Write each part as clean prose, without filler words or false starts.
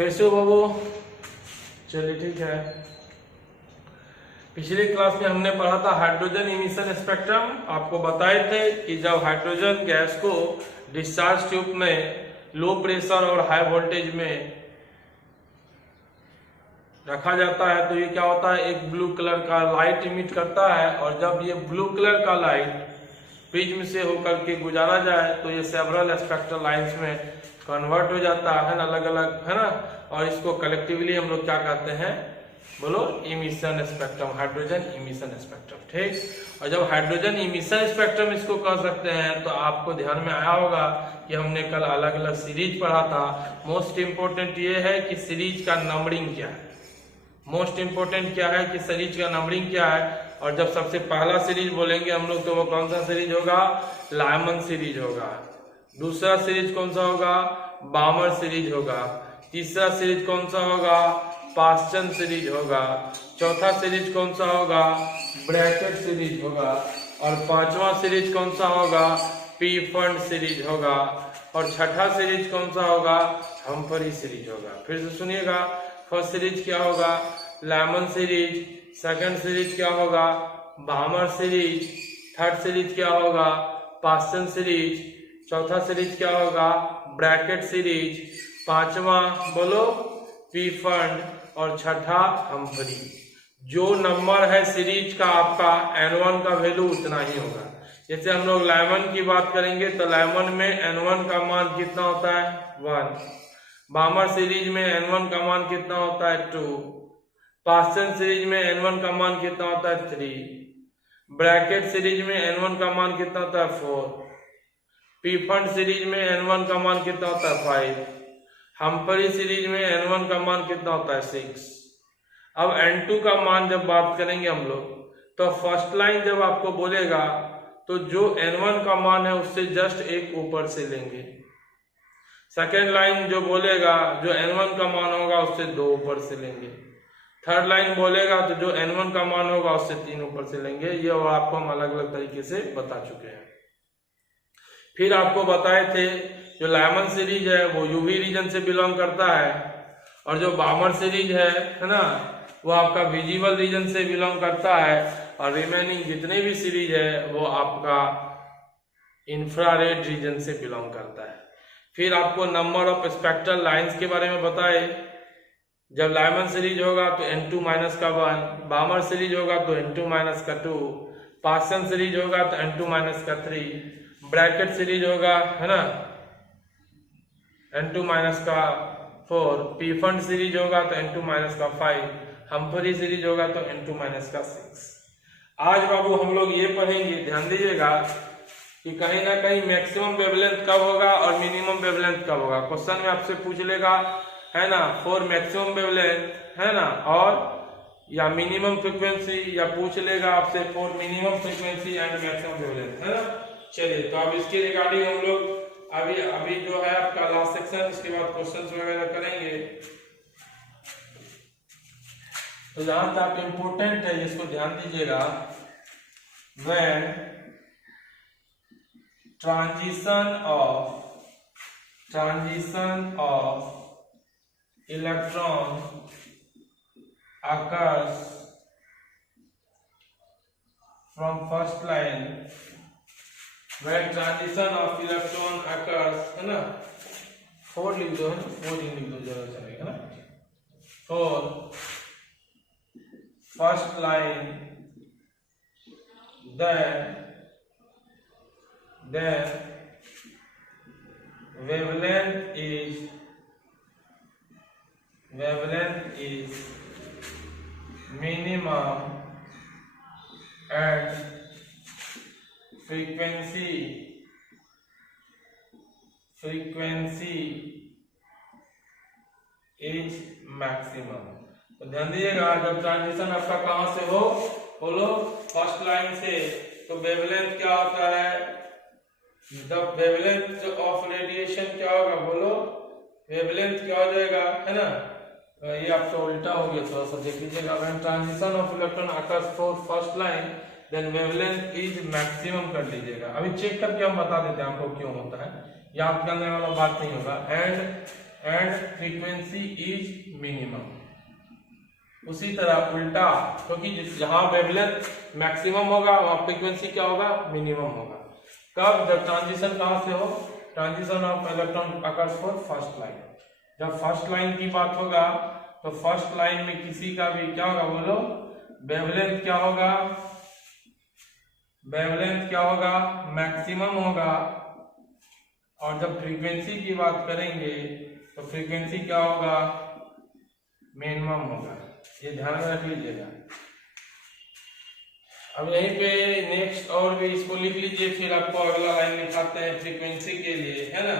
कैसे हो बाबू? चलिए ठीक है। पिछली क्लास में हमने पढ़ा था हाइड्रोजन इमिशन स्पेक्ट्रम। आपको बताए थे कि जब हाइड्रोजन गैस को डिस्चार्ज ट्यूब में लो प्रेशर और हाई वोल्टेज में रखा जाता है तो ये क्या होता है, एक ब्लू कलर का लाइट इमिट करता है, और जब ये ब्लू कलर का लाइट प्रिज्म से होकर के गुजारा जाए तो ये सेवरल स्पेक्ट्रल लाइंस में कन्वर्ट हो जाता है ना, अलग अलग, है ना। और इसको कलेक्टिवली हम लोग क्या कहते हैं, बोलो, emission spectrum, hydrogen emission spectrum. ठीक। और जब हाइड्रोजन इमिशन स्पेक्ट्रम इसको कह सकते हैं तो आपको ध्यान में आया होगा कि हमने कल अलग अलग सीरीज पढ़ा था। मोस्ट इंपोर्टेंट ये है कि सीरीज का नंबरिंग क्या है, मोस्ट इंपोर्टेंट क्या है कि सीरीज का नंबरिंग क्या है। और जब सबसे पहला सीरीज बोलेंगे हम लोग तो वो कौन सा सीरीज होगा, लायमन सीरीज होगा। दूसरा सीरीज कौन सा होगा, बामर सीरीज होगा। तीसरा सीरीज कौन सा होगा, पास्चन सीरीज होगा। चौथा सीरीज कौन सा होगा, ब्रैकेट सीरीज होगा। और पांचवा सीरीज कौन सा होगा, पी फंड सीरीज होगा। और छठा सीरीज कौन सा होगा, हम्फरी सीरीज होगा। फिर से सुनिएगा, फर्स्ट सीरीज क्या होगा, लायमन सीरीज। सेकंड सीरीज क्या होगा, बामर सीरीज। थर्ड सीरीज क्या होगा, पास्चन सीरीज। चौथा सीरीज क्या होगा, ब्रैकेट सीरीज। पांचवा बोलो, पी फंड। और छठा हम्फरी। जो नंबर है सीरीज का आपका N1 का वैल्यू उतना ही होगा। जैसे हम लोग लायमन की बात करेंगे तो लायमन में N1 का मान कितना होता है, 1। बामर सीरीज में N1 का मान कितना होता है, 2। पास्चन सीरीज में N1 का मान कितना होता है, 3। ब्रैकेट सीरीज में N1 का मान कितना होता है, 4। पी फंड सीरीज में N1 का मान कितना होता है, 5। हम्फरी सीरीज में N1 का मान कितना होता है, 6। अब N2 का मान जब बात करेंगे हम लोग तो फर्स्ट लाइन जब आपको बोलेगा तो जो N1 का मान है उससे जस्ट एक ऊपर से लेंगे। सेकेंड लाइन जो बोलेगा जो N1 का मान होगा उससे 2 ऊपर से लेंगे। थर्ड लाइन बोलेगा तो जो N1 का मान होगा उससे 3 ऊपर से लेंगे। ये और आपको हम अलग अलग तरीके से बता चुके हैं। फिर आपको बताए थे जो लायमन सीरीज है वो यूवी रीजन से बिलोंग करता है, और जो बामर सीरीज है ना, वो आपका विजिबल रीजन से बिलोंग करता है, और रिमेनिंग जितने भी सीरीज है वो आपका इंफ्रारेड रीजन से बिलोंग करता है। फिर आपको नंबर ऑफ स्पेक्ट्रल लाइंस के बारे में बताए। जब लायमन सीरीज होगा तो N2 माइनस का 1, बामर सीरीज होगा तो N2 माइनस का 2, पास्चन सीरीज होगा तो N2 माइनस का 3, ब्रैकेट सीरीज होगा, है ना, N2 माइनस का 4, पी फंड सीरीज होगा तो N2 माइनस का 5, हम्फरी सीरीज होगा तो N2 माइनस का 6। आज बाबू हम लोग ये पढ़ेंगे, ध्यान दीजिएगा कि कहीं ना कहीं मैक्सिमम वेवलेंथ कब होगा और मिनिमम वेवलेंथ कब होगा। क्वेश्चन में आपसे पूछ लेगा, है ना, फॉर मैक्सिमम वेवलेंथ, है ना, और या मिनिमम फ्रीक्वेंसी, या पूछ लेगा आपसे for minimum frequency and maximum wavelength, है ना। चलिए, तो अब इसके रिगार्डिंग हम लोग अभी जो है आपका लास्ट सेक्शन, इसके बाद क्वेश्चंस वगैरह करेंगे। तो जहां तक इंपोर्टेंट है इसको ध्यान दीजिएगा, when transition of electron occurs from first line, when transition of electron occurs, है ना, 4 लिख दो, है ना, 4 लिख दो जरा चलेगा ना, 4 first line, then wavelength is minimum and frequency is maximum। तो ध्यान दीजिएगा, जब ट्रांजिशन आपका कहां से हो, बोलो, फर्स्ट लाइन से, तो वेवलेंथ क्या होता है, द वेवलेंथ ऑफ रेडिएशन क्या होगा, बोलो, वेवलेंथ क्या हो जाएगा, है ना। ये आपका उल्टा हो गया, थोड़ा सा देख लीजिएगा। When transition of electron occurs for first line then wavelength is maximum कर लीजिएगा। अभी चेक करके हम बता देते हैं आपको क्यों होता है, याद करने वाला बात नहीं होगा। And and frequency is minimum. उसी तरह उल्टा, क्योंकि जहां वेवलेंथ मैक्सिमम होगा वहां फ्रीक्वेंसी क्या होगा, मिनिमम होगा। कब, जब ट्रांजिशन कहां से हो, transition of electron occurs for first line. जब फर्स्ट लाइन की बात होगा तो फर्स्ट लाइन में किसी का भी क्या होगा, बोलो, वेवलेंथ क्या होगा, वेवलेंथ क्या होगा, मैक्सिमम होगा। और जब फ्रीक्वेंसी की बात करेंगे तो फ्रीक्वेंसी क्या होगा, मिनिमम होगा। ये ध्यान में रख लीजिएगा। अब यहीं पे नेक्स्ट और भी इसको लिख लीजिए, फिर आपको अगला लाइन लिखाते हैं फ्रीक्वेंसी के लिए, है ना।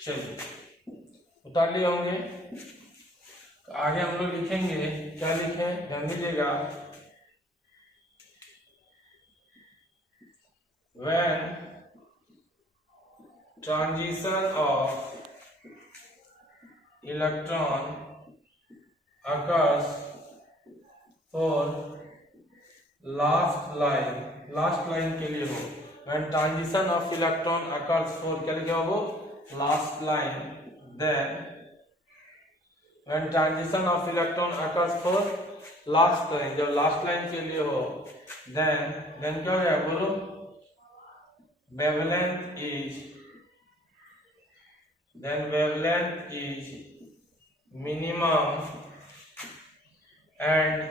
चलिए उतार लिए होंगे, आगे हम लोग लिखेंगे, क्या लिखें, ध्यान दीजिएगा। When transition of electron occurs for last line के लिए हो, when transition of electron occurs for क्या लिखा वो, last line, then when transition of electron occurs for last line, जब last line के लिए हो, then क्या हो गया, बोलो, wavelength is minimum and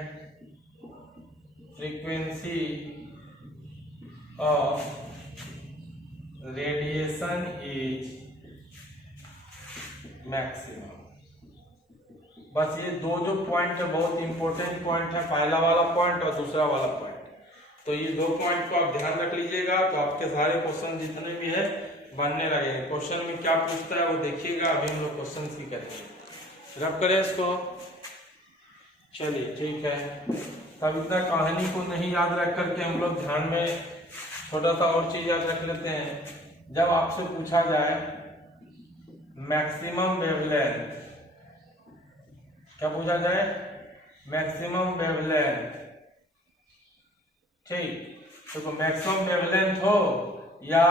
frequency of radiation is maximum। बस ये दो जो पॉइंट है बहुत इंपॉर्टेंट पॉइंट है, पहला वाला पॉइंट और दूसरा वाला पॉइंट। तो ये दो पॉइंट को आप ध्यान रख लीजिएगा, तो आपके सारे क्वेश्चन जितने भी है बनने लगेंगे। क्वेश्चन में क्या पूछता है वो देखिएगा, अभी हम लोग क्वेश्चन की करेंगे। रब करें इसको, चलिए ठीक है। तब इतना कहानी को नहीं याद रख करके हम लोग ध्यान में छोटा सा और चीज याद रख लेते हैं। जब आपसे पूछा जाए मैक्सिमम वेवलेंथ, क्या पूछा जाए, मैक्सिमम वेवलेंथ, ठीक, तो मैक्सिमम वेवलेंथ हो या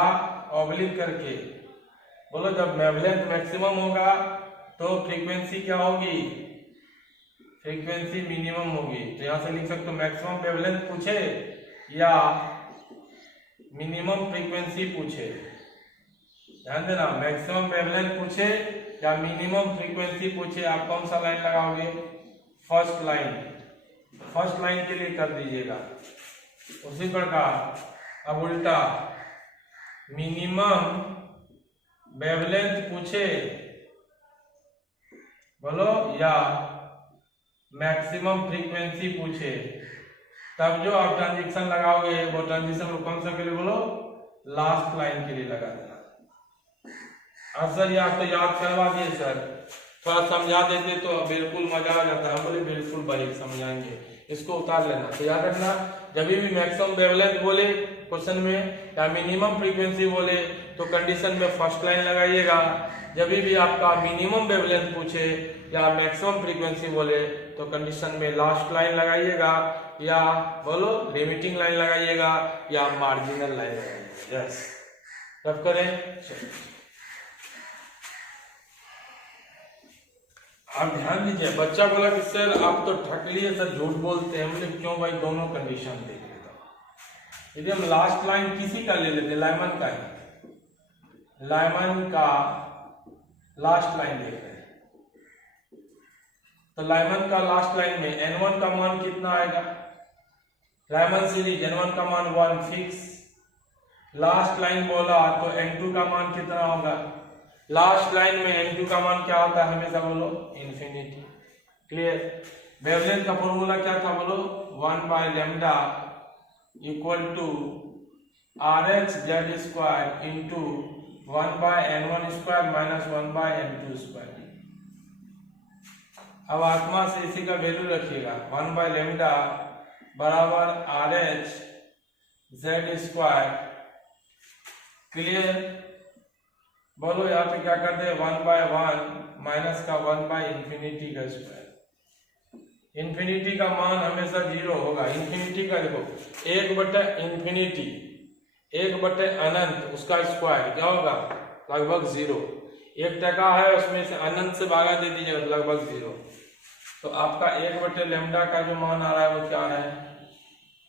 ऑब्लिक करके बोलो, जब वेवलेंथ मैक्सिमम होगा तो फ्रीक्वेंसी क्या होगी, फ्रीक्वेंसी मिनिमम होगी। तो यहां से लिख सकते हो मैक्सिमम वेवलेंथ पूछे या मिनिमम फ्रीक्वेंसी पूछे, ध्यान देना, मैक्सिमम वेवलेंथ पूछे या मिनिमम फ्रीक्वेंसी पूछे, आप कौन सा लाइन लगाओगे, फर्स्ट लाइन के लिए कर दीजिएगा। उसी प्रकार अब उल्टा, मिनिमम वेवलेंथ पूछे बोलो या मैक्सिमम फ्रीक्वेंसी पूछे, तब जो आप ट्रांजिशन लगाओगे वो ट्रांजिशन कौन सा के लिए, बोलो, लास्ट लाइन के लिए लगा देना। सर या तो याद करवा दिए सर, थोड़ा समझा देते तो बिल्कुल मजा आ जाता है। बोले बिल्कुल भाई समझाएंगे, इसको उतार लेना। तो याद रखना, जब भी मैक्सिमम वेवलेंथ बोले क्वेश्चन में या मिनिमम फ्रीक्वेंसी बोले तो कंडीशन में फर्स्ट लाइन लगाइएगा। जब भी आपका मिनिमम वेवलेंथ पूछे या मैक्सिमम फ्रीक्वेंसी बोले तो कंडीशन में लास्ट लाइन लगाइएगा, या बोलो लिमिटिंग लाइन लगाइएगा या मार्जिनल लाइन लगाइएगा। यस, तब करें। आप ध्यान दीजिए, बच्चा बोला कि सर आप तो ठक लिए सर, झूठ बोलते हैं। हमने क्यों भाई, दोनों कंडीशन देख लेता हूं। यदि हम लास्ट लाइन किसी का ले लेते, लाइमन का ही, लाइमन का लास्ट लाइन देख रहे हैं, तो लाइमन का लास्ट लाइन में N1 का मान कितना आएगा, लाइमन सीरीज N1 का मान 1 फिक्स, लास्ट लाइन बोला तो N2 का मान कितना होगा, लास्ट लाइन में N2 का मान क्या होता है हमेशा, बोलो, इन्फिनिटी। क्लियर। वेवलेंथ का फॉर्मूला क्या था, बोलो, 1/λ equal to RH Z square into 1/N1 square minus 1/N2 square. अब आत्मा से इसी का वैल्यू रखिएगा, 1/λ बराबर RH Z स्क्वायर। क्लियर। बोलो यहाँ पे क्या करते हैं, 1/1 माइनस का 1/इन्फिनिटी का स्क्वायर। इन्फिनिटी का मान हमेशा 0 होगा। इन्फिनिटी का देखो 1/इन्फिनिटी 1 बटे अनंत उसका स्क्वायर क्या होगा, लगभग 0। 1 टका है उसमें से अनंत से भागा दे दीजिएगा लगभग 0। तो आपका 1 बटे लेमडा का जो मान आ रहा है वो क्या है,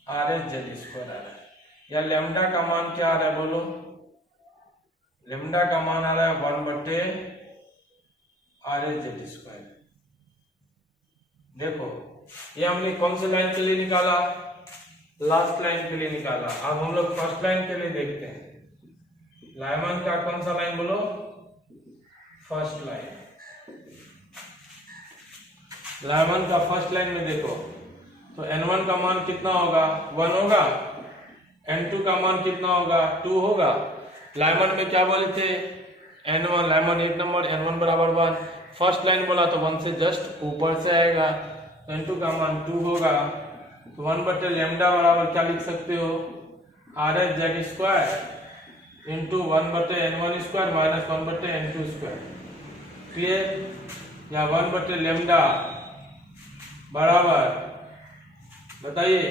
RH² आ रहा है। या लेमडा का मान क्या आ रहा है बोलो, लेमडा का मान आ रहा है 1 बटे RH²। देखो ये हमने कौन सी लाइन के लिए निकाला, लास्ट लाइन के लिए निकाला। अब हम लोग फर्स्ट लाइन के लिए देखते हैं। लाइमन का कौन सा लाइन बोलो, फर्स्ट लाइन। लाइमन का फर्स्ट लाइन में देखो तो n1 का मान कितना होगा, 1 होगा। n2 का मान कितना होगा, 2 होगा। लाइमन में क्या बोले थे, n1 लाइमन 8 नंबर, n1 बराबर 1। फर्स्ट लाइन बोला तो 1 से जस्ट ऊपर से आएगा, n2 का मान 2 होगा। तो 1 बटे लेमडा बराबर क्या लिख सकते हो, RH² इंटू 1 बटे n1² माइनस 1 बटे n2²। क्लियर। या 1 बटे लेमडा बराबर बताइए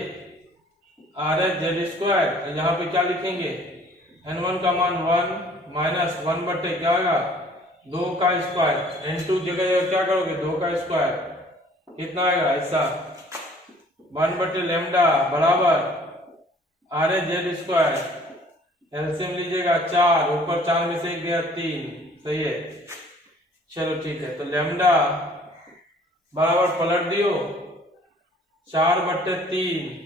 RH² यहाँ पे क्या लिखेंगे, n1 का मान 1 माइनस 1 बटे क्या होगा 2 का स्क्वायर, n2 जगह क्या करोगे 2 का स्क्वायर, कितना आएगा ऐसा 1 बटे लेमडा बराबर RH² एलसीएम लीजिएगा 4, ऊपर 4 में से 1 गया 3, सही है। चलो ठीक है, तो लेमडा बराबर पलट दियो 4 बटे 3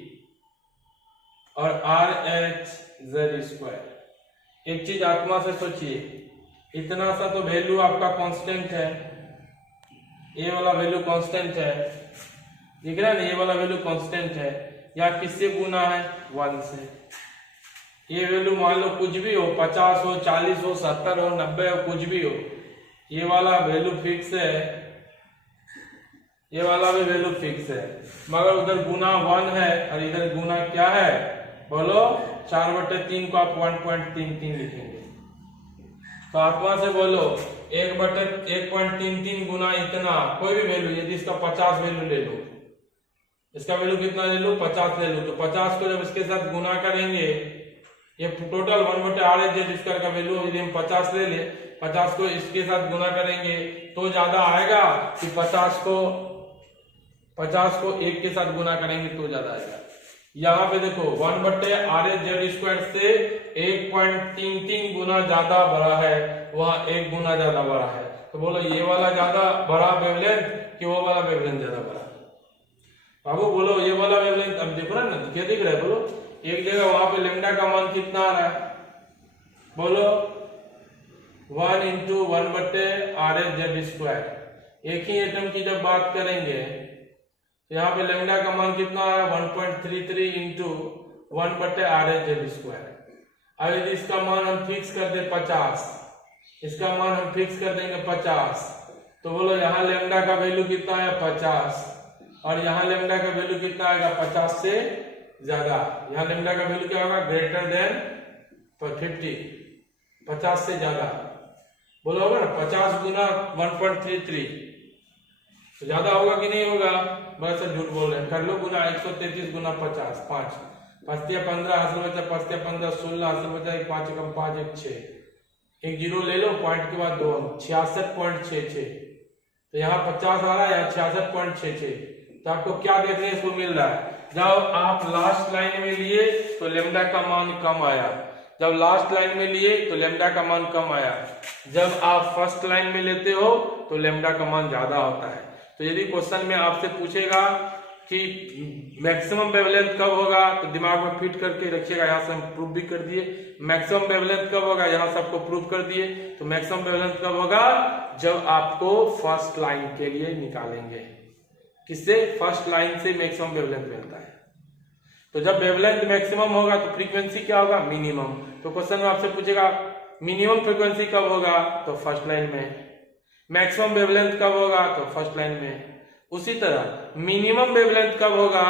और RH² एक चीज आत्मा से सोचिए, इतना सा तो वैल्यू आपका कांस्टेंट है, ये वाला वैल्यू कांस्टेंट है, दिख रहा है ना, ये वाला वैल्यू कांस्टेंट है। या किससे गुना है, 1 से। ये वैल्यू मान लो कुछ भी हो, 50 हो, 40 हो, 70 हो, 90 हो, कुछ भी हो, ये वाला वैल्यू फिक्स है, ये वाला भी वैल्यू फिक्स है। मगर उधर गुना 1 है और इधर गुना क्या है बोलो, 4 बटे 3 को आप 1.33 लिखेंगे। तो आत्मा से बोलो 1 बटे 1.33 गुना इतना, कोई भी वैल्यू, यदि इसका 50 वैल्यू ले लो, इसका वैल्यू कितना ले लो 50 ले लो, तो 50 को जब इसके साथ गुना करेंगे, ये टोटल 1 बटे RH² का वैल्यू यदि हम 50 ले ले, 50 को इसके साथ गुना करेंगे तो ज्यादा आएगा कि 50 को 1 के साथ गुना करेंगे तो ज्यादा आएगा। यहाँ पे देखो 1 बटे RH² से 1.33 गुना ज्यादा बड़ा है, वहां 1 गुना ज्यादा बड़ा है। तो बोलो ये वाला ज्यादा बड़ा वेवलेंथ कि वो वाला वेवलेंथ ज्यादा बड़ा? बाबू बोलो ये वाला वेवलेंथ। अब देखो ना, क्या दिख रहा है बोलो, एक जगह वहां पे लेमडा का मान कितना आ रहा है बोलो, 1 इंटू 1 बटे RH²। एक ही एटम की जब बात करेंगे तो यहाँ पे लेमडा का मान कितना आ रहा है 1.33 इंटू 1 बटे RH²। अब यदि इसका मान हम फिक्स कर दे 50, इसका मान हम फिक्स कर देंगे 50, तो बोलो यहाँ लेमडा का वैल्यू कितना है 50 और यहाँ लेमडा का वैल्यू कितना आएगा 50 से ज्यादा। यहाँ लेमडा का वैल्यू क्या होगा, ग्रेटर देन 50, 50 से ज्यादा। बोलो होगा ना 50 गुना 1.33 तो ज्यादा होगा कि नहीं होगा? बड़ा सर झूठ बोल रहे हैं, कर लो गुना 133 गुना 50, 5 5 15 हासिल बचा, 5 15 16 हासिल बचा, 5 कम 5 1 6, एक जीरो ले लो, पॉइंट के बाद 2, 66.66। तो यहाँ 50 आ रहा है, यहाँ 66.66। तो आपको क्या देखने को मिल रहा है, जब आप लास्ट लाइन में लिए तो लेमडा का मान कम आया, जब लास्ट लाइन में लिए तो लेमडा का मान कम आया, जब आप फर्स्ट लाइन में लेते हो तो लेमडा का मान ज्यादा होता है। तो यदि क्वेश्चन में आपसे पूछेगा कि मैक्सिमम वेवलेंथ कब होगा, तो दिमाग में फिट करके रखिएगा। यहाँ से हम प्रूव भी कर दिए मैक्सिमम वेवलेंथ कब होगा, यहाँ से आपको प्रूव कर दिए। तो मैक्सिमम वेवलेंथ कब होगा, जब आपको फर्स्ट लाइन के लिए निकालेंगे, किससे, फर्स्ट लाइन से मैक्सिमम वेवलेंथ मिलता है। तो जब वेवलेंथ मैक्सिमम होगा तो फ्रीक्वेंसी क्या होगा, मिनिमम। तो क्वेश्चन में आपसे पूछेगा मिनिमम फ्रीक्वेंसी कब होगा, तो फर्स्ट लाइन में। मैक्सिमम वेवलेंथ कब होगा, तो फर्स्ट लाइन में। उसी तरह मिनिमम वेवलेंथ कब होगा,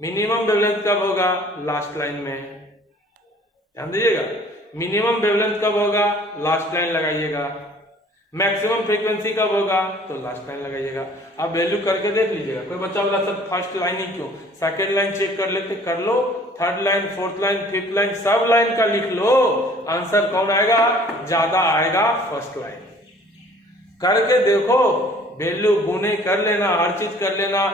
मिनिमम वेवलेंथ कब होगा, लास्ट लाइन में। ध्यान दीजिएगा, मिनिमम वेवलेंथ कब होगा, लास्ट लाइन लगाइएगा। मैक्सिमम फ्रीक्वेंसी कब होगा, तो लास्ट लाइन लगाइएगा। आप वैल्यू करके देख लीजिएगा। कोई बच्चा बोला सर फर्स्ट लाइन ही क्यों, सेकेंड लाइन चेक कर लेते, कर लो, third line, fourth line, fifth line, सब लाइन का लिख लो, आंसर कौन आएगा? ज्यादा आएगा फर्स्ट लाइन। करके देखो, वैल्यू गुने कर लेना, हर चीज कर लेना।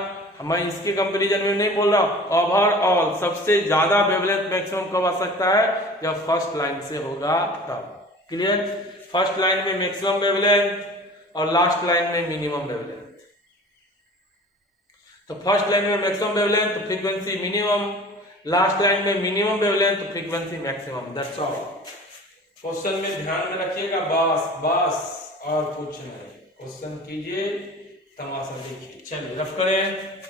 मैं इसके कंपैरिजन में नहीं बोल रहा हूं, ओवरऑल सबसे ज्यादा वेवलेंथ मैक्सिमम कब आ सकता है? जब फर्स्ट लाइन से होगा तब। क्लियर? फर्स्ट लाइन में मैक्सिमम वेवलेंथ और लास्ट लाइन में मिनिमम वेवलेंथ। तो फर्स्ट लाइन में मैक्सिमम वेवलेंथ तो फ्रीक्वेंसी मिनिमम, लास्ट लाइन में मिनिमम वेवलेंथ तो frequency maximum. That's all. Question में ध्यान में रखिएगा, बस और कुछ नहीं। क्वेश्चन कीजिए, तमाशा देखिए। चलिए रफ करें,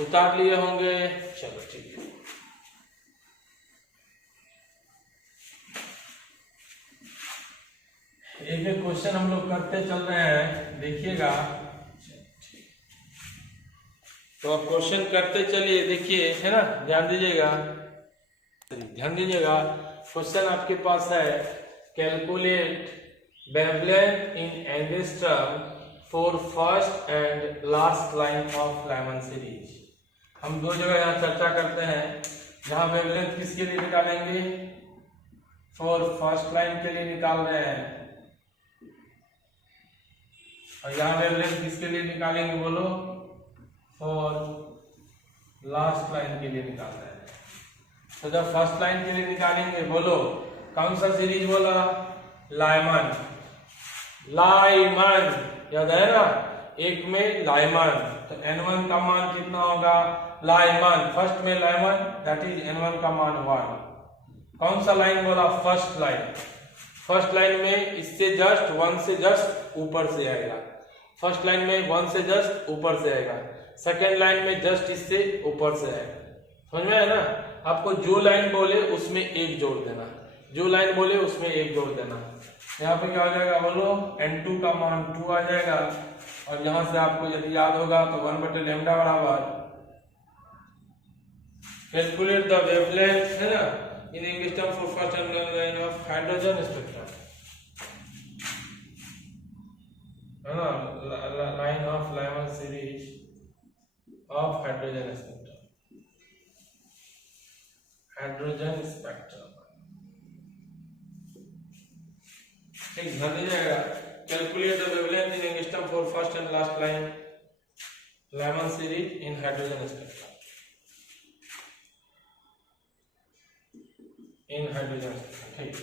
उतार लिए होंगे। चलो ठीक है। एक एक क्वेश्चन हम लोग करते चल रहे हैं, देखिएगा। तो आप क्वेश्चन करते चलिए, देखिए, है ना, ध्यान दीजिएगा, ध्यान दीजिएगा। क्वेश्चन आपके पास है, calculate wavelength in angstrom for first and last line of Lyman series. हम दो जगह यहाँ चर्चा करते हैं, जहां वेवलेंथ किसके लिए निकालेंगे? फॉर फर्स्ट लाइन के लिए निकाल रहे हैं, और यहाँ वेवलेंथ किसके लिए निकालेंगे बोलो? फॉर लास्ट लाइन के लिए निकाल रहे हैं। तो जब फर्स्ट लाइन के लिए निकालेंगे, बोलो कौन सा सीरीज बोला? लाइमन। लाइमन याद है ना, एक में लाइमन, तो n1 का मान कितना होगा? लाइमन, फर्स्ट में लाइमन, दैट इज n1 का मान 1। कौन सा लाइन बोला? First line. फर्स्ट लाइन में इससे जस्ट 1 से जस्ट ऊपर से आएगा, फर्स्ट लाइन में 1 से जस्ट ऊपर से आएगा, सेकेंड लाइन में जस्ट इससे ऊपर से आएगा। समझ में है ना? आपको जो लाइन बोले उसमें एक जोड़ देना, जो लाइन बोले उसमें एक जोड़ देना। यहाँ पे क्या हो जाएगा बोलो? n2 का मान 2 आ जाएगा, और यहां से आपको यदि याद होगा तो 1/λ बराबर कैलकुलेट द वेवलेंथ, है ना, in angstrom for first and line of hydrogen spectrum, है ना, line of Lyman series of hydrogen spectrum, hydrogen spectrum. ठीक, ध्यान दीजिएगा। Calculate the wavelength in angstrom for first and last line Lyman series in hydrogen spectrum, in hydrogen spectrum. ठीक,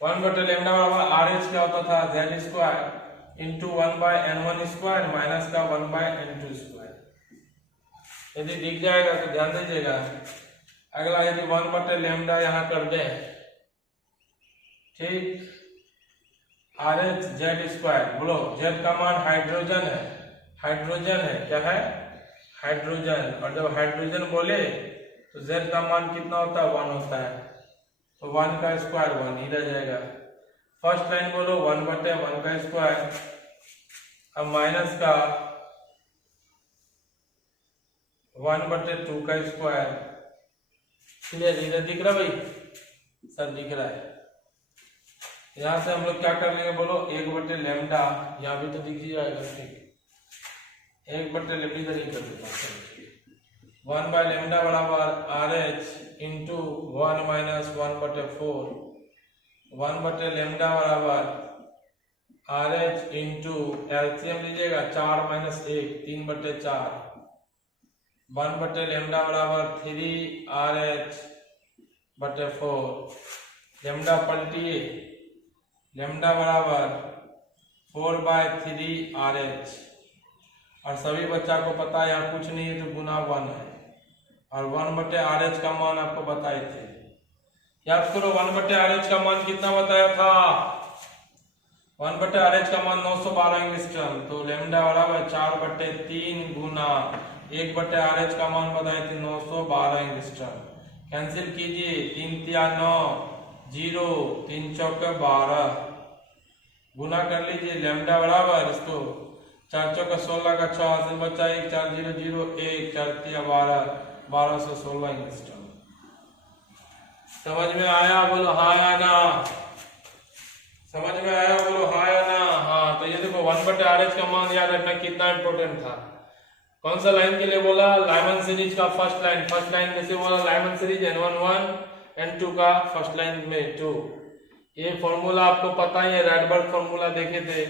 1/λ बराबर RH क्या होता था? Z square into 1/n1 square minus का 1/n2 square. यदि दिख जाएगा तो ध्यान दीजिएगा। अगला यदि 1/λ यहाँ कर दे, ठीक, RH Z स्क्वायर, बोलो Z का मान हाइड्रोजन है, हाइड्रोजन है, क्या है? हाइड्रोजन। और जब हाइड्रोजन बोले तो Z का मान कितना होता है? 1 होता है, तो 1 का स्क्वायर 1 ही रह जाएगा। फर्स्ट लाइन बोलो 1/1 का स्क्वायर, अब माइनस का 1/2 का स्क्वायर। क्लियर? इधर दिख रहा भाई? सब दिख रहा है। यहां से हम लोग क्या कर लेंगे बोलो? 1/λ, यहाँ भी तो दिख ही जाएगा। ठीक, 1/λ इधर ही कर देता हूँ। 1/λ बराबर RH इंटू 1 माइनस 1/4, 1/λ बराबर RH इंटू एलसीएम लीजिएगा 4 माइनस 1, 3/4, 1/λ बराबर 3RH/4, लैम्डा पलटिए, लैम्डा बराबर 4/3RH। और सभी बच्चा को पता है यहाँ कुछ नहीं है तो गुना 1 है, और 1/RH का मान आपको बताए थे। याद करो 1/RH का मान कितना बताया था? 1/RH का मान 912 एंगस्ट्रम, तो लैम्डा बराबर 4/3 गुना 1/RH का मान बताए थे 912 एंगस्ट्रम। कैंसिल कीजिए, 3 × 9, 0, 3 × 4 12, गुना कर लीजिए। लैम्डा बराबर इसको 4 × 16 का 6 से बचा 1, 4 0 0 1, 4 3 12, 1216 एंगस्ट्रम। समझ में आया? बोलो हाँ या ना? समझ में आया? बोलो हाँ या ना? हाँ। तो ये देखो 1/RH का मान याद रखना कितना इंपॉर्टेंट था। कौन सा लाइन के लिए बोला? लाइमन सीरीज का फर्स्ट लाइन कैसे बोला? लाइमन सीरीज N1 1 N2 का फर्स्ट लाइन में 2। ये फॉर्मूला आपको पता ही है, रैडबर्ग फॉर्मूला देखे थे।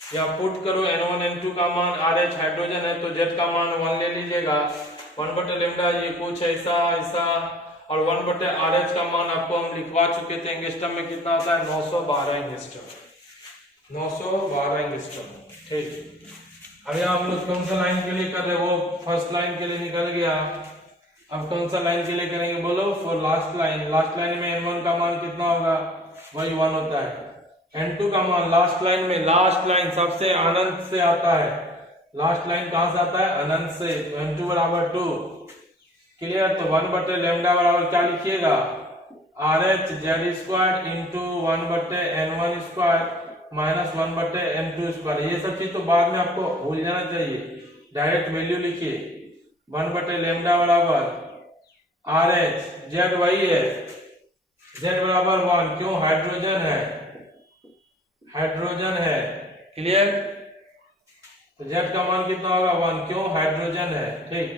या पुट करो N1 N2 का मान, RH हाइड्रोजन है तो Z का मान 1 ले लीजिएगा, 1/λ ये कुछ ऐसा ऐसा, और 1/RH का मान आपको हम लिखवा चुके थे एंगस्ट्रम में, कितना आता है? 912 एंगस्ट्रम, 912 एंगस्ट्रम। ठीक, अभी हम लोग कौन सा लाइन के लिए कर रहे हैं? वो फर्स्ट लाइन के लिए निकल गया। अब कौन सा लाइन के लिए करेंगे बोलो? फॉर लास्ट लाइन में N1 का मान कितना होगा? वही 1 होता है। N2 का मान लास्ट लाइन सबसे अनंत से आता है। लास्ट लाइन कहां से आता है? अनंत से। तो N2 बराबर 2। क्लियर? तो 1/λ बराबर क्या लिखिएगा? RH Z² into 1/N1 square minus 1/N2 square. ये सब चीज तो बाद में आपको भूल जाना चाहिए, डायरेक्ट वैल्यू लिखिए। 1/λ बराबर RH, Z वही है, Z बराबर 1, क्यों? हाइड्रोजन है। क्लियर? तो Z का मान कितना होगा? 1, क्यों? हाइड्रोजन है। ठीक,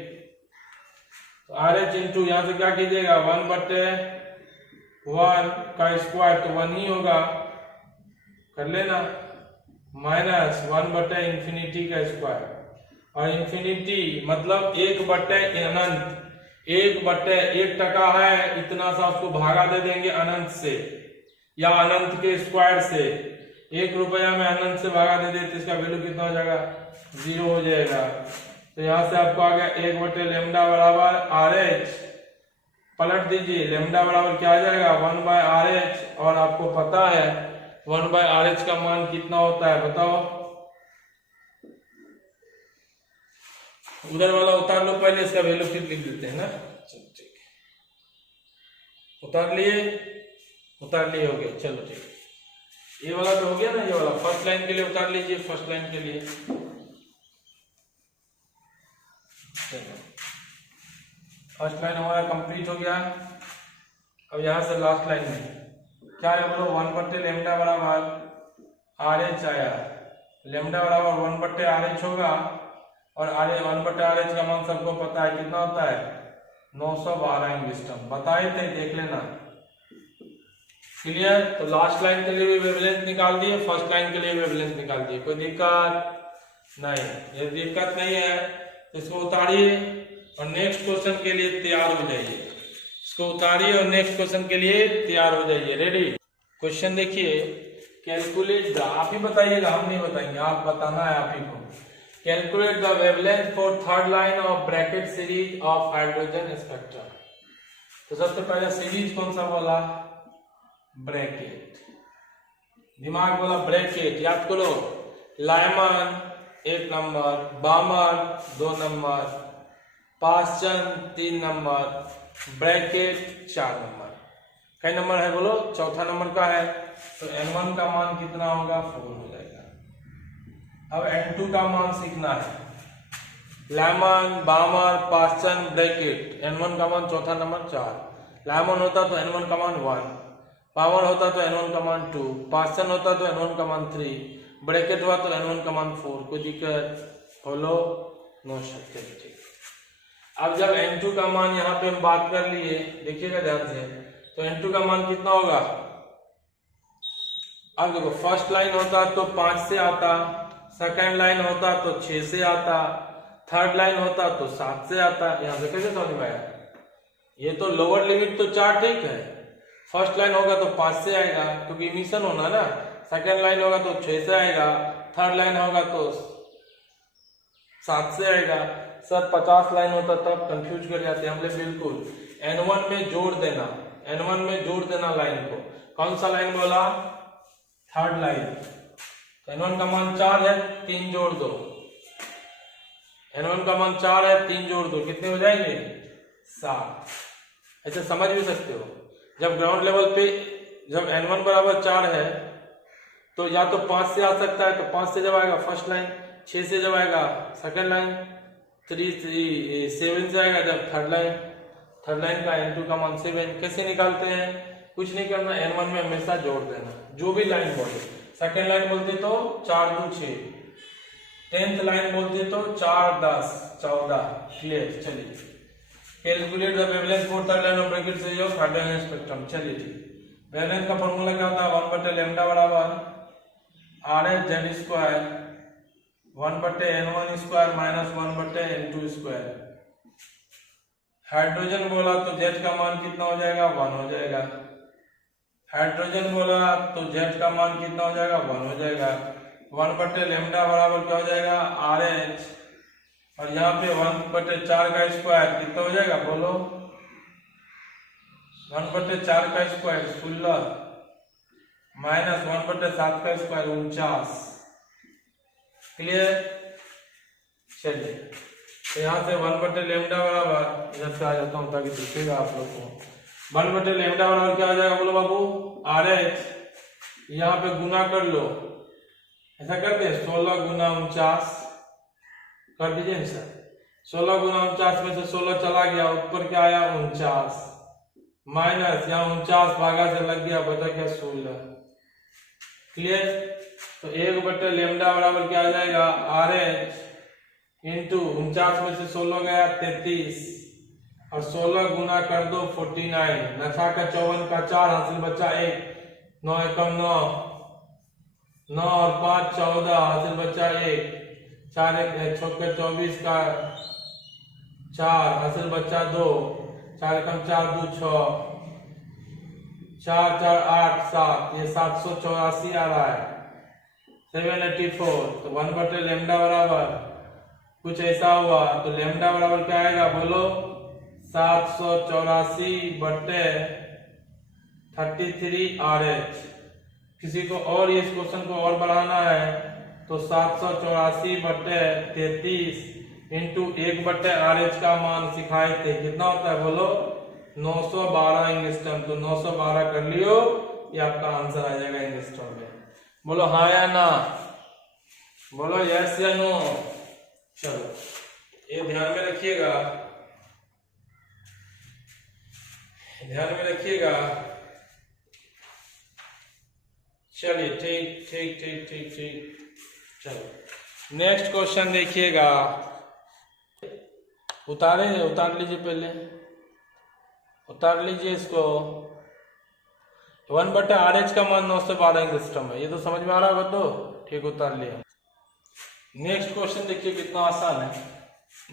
तो RH इंटू यहां से क्या कीजिएगा? 1/1 का स्क्वायर तो 1 ही होगा, कर लेना, माइनस 1/इंफिनिटी का स्क्वायर। और इंफिनिटी मतलब 1/अनंत, 1/1 है, इतना सा उसको भागा दे देंगे अनंत से या अनंत के स्क्वायर से। 1 रुपया में अनंत से भागा दे देते, इसका वैल्यू कितना हो जाएगा? 0 हो जाएगा। तो यहां से आपको आ गया 1/λ बराबर RH, पलट दीजिए, लैम्डा बराबर क्या आ जाएगा? 1/RH। और आपको पता है 1/RH का मान कितना होता है? बताओ, उधर वाला उतार लो पहले, इसका वैल्यू फिर लिख देते हैं ना। चलो ठीक है, उतार लिए हो गया। चलो ठीक, ये वाला तो हो गया ना, ये वाला फर्स्ट लाइन के लिए उतार लीजिए, फर्स्ट लाइन के लिए। फर्स्ट लाइन हमारा कंप्लीट हो गया। अब यहां से लास्ट लाइन में क्या है बोलो? 1/λ बराबर RH आया, लैम्डा बराबर 1/RH होगा, और 1/RH का मान सबको पता है, कितना होता है? 912 एंगस्ट्रम। बताए थे, देख लेना। क्लियर? तो लास्ट लाइन के लिए भी वेवलेंथ निकाल दिए, फर्स्ट लाइन के लिए वेवलेंथ निकाल दिए। कोई दिक्कत नहीं? ये दिक्कत नहीं है तो इसको उतारिए और नेक्स्ट क्वेश्चन के लिए तैयार हो जाइए। इसको उतारिए और नेक्स्ट क्वेश्चन के लिए तैयार हो जाइए। रेडी? क्वेश्चन देखिए, कैलकुलेट द, आप ही बताइएगा, हम नहीं बताएंगे, आप बताना है आप ही को। Calculate the wavelength for third line of Brackett series of hydrogen spectrum. तो सबसे पहले सीरीज कौन सा बोला? ब्रैकेट। दिमाग बोला ब्रैकेट, याद करो। Lyman 1 number, बामर 2 number, Paschen 3 number, bracket 4 number. कई नंबर है बोलो? चौथा नंबर का है। तो N1 का मान कितना होगा? 4 हो जाएगा। अब N2 का मान सीखना है। Lyman, Balmer, Paschen, bracket. N1 का मान चौथा नंबर 4। लाइमन होता तो N1 का मान 1, बामर होता तो N1 का मान 2, पास्चन होता तो N1 का मान 3, ब्रैकेट हुआ तो N1 का मान 4। कोई दिक्कत? बोलो? नो शक। ठीक, अब जब N2 का मान यहाँ पे हम बात कर लिए, देखिएगा ध्यान से, तो N2 का मान कितना होगा? अब देखो, फर्स्ट लाइन होता तो 5 से आता, सेकंड लाइन होता तो 6 से आता, थर्ड लाइन होता तो 7 से आता। यहाँ से कैसे समझ में आया? ये तो लोअर लिमिट तो 4 ठीक है, फर्स्ट लाइन होगा तो 5 से आएगा क्योंकि इमिशन होना ना, सेकंड लाइन होगा तो 6 से आएगा, थर्ड लाइन होगा तो 7 से आएगा। सर 50 लाइन होता तब कंफ्यूज कर जाते हम लोग। बिल्कुल N1 में जोड़ देना, N1 में जोड़ देना लाइन को। कौन सा लाइन बोला? Third line. N1 का मान 4 है, 3 जोड़ दो। N1 का मान 4 है, 3 जोड़ दो, कितने हो जाएंगे? 7। ऐसे समझ भी सकते हो। जब ग्राउंड लेवल पे जब N1 बराबर 4 है तो या तो 5 से आ सकता है, तो 5 से जब आएगा फर्स्ट लाइन, 6 से जब आएगा सेकंड लाइन, 7 से आएगा जब थर्ड लाइन का N2 का मान 7। कैसे निकालते हैं? कुछ नहीं करना, N1 में हमेशा जोड़ देना जो भी लाइन बोले। सेकंड लाइन बोलते तो 4 2 6, 10th लाइन बोलते तो 4 10 14। क्लियर। चलिए calculate the wavelength for third line of bracket से जो थर्ड लाइन स्पेक्ट्रम। चलिए ठीक, वेवलेंथ का फॉर्मूला क्या होता है 1/λ बराबर RH Z square 1/n1 square minus 1/n2 square. Hydrogen बोला तो जेड का मान कितना हो जाएगा 1 हो जाएगा। हाइड्रोजन बोला तो जेड का मान कितना हो जाएगा 1 हो जाएगा। 1/λ बराबर क्या हो जाएगा RH, और यहाँ पे 1/4 का स्क्वायर कितना हो जाएगा बोलो 1/4 का स्क्वायर 16 माइनस 1/7 का स्क्वायर 49। क्लियर। चलिए तो यहाँ से 1/λ बराबर इधर से आ जाता हूँ ताकि दिखेगा आप लोग को। 1/λ बराबर क्या हो जाएगा बोलो बाबू RH, यहाँ पे गुना कर लो, ऐसा करते हैं 16 गुना 49 कर दीजिए ना सर। 16 गुना 49 में से 16 चला गया, ऊपर क्या आया 49 माइनस यहाँ 49 भागा से लग गया, बचा क्या 16। क्लियर। तो 1/λ बराबर क्या आ जाएगा RH इंटू 49 में से 16 गया 33 और 16 गुना कर दो 49, नशा का 54 का 4 हासिल बचा 1, 9 एकम 9, 9 और 5 14 हासिल बचा 1, 4 एक छक्के 24 का 4 हासिल बचा 2, 4 एकम 4 2 6, 4 4 8 7, ये 784 आ रहा है 784। तो 1/λ बराबर कुछ ऐसा हुआ तो लैम्डा बराबर क्या आएगा बोलो 784/33 RH। किसी को और इस क्वेश्चन को और बढ़ाना है तो 784/33 इंटू 1/RH का मान सिखाए थे, कितना होता है बोलो 912 एंगस्ट्रॉम। तो 912 कर लियो, ये आपका आंसर आ जाएगा एंगस्ट्रॉम में। बोलो हाँ या ना, बोलो यस या नो। चलो ये ध्यान में रखिएगा, ध्यान में रखिएगा। चलिए ठीक ठीक ठीक ठीक ठीक। चलो नेक्स्ट क्वेश्चन देखिएगा, उतार लीजिए, पहले उतार लीजिए इसको। 1/RH का मान 912 एंगस्ट्रॉम है, ये तो समझ में आ रहा होगा। तो ठीक उतार लिया। नेक्स्ट क्वेश्चन देखिए कितना आसान है।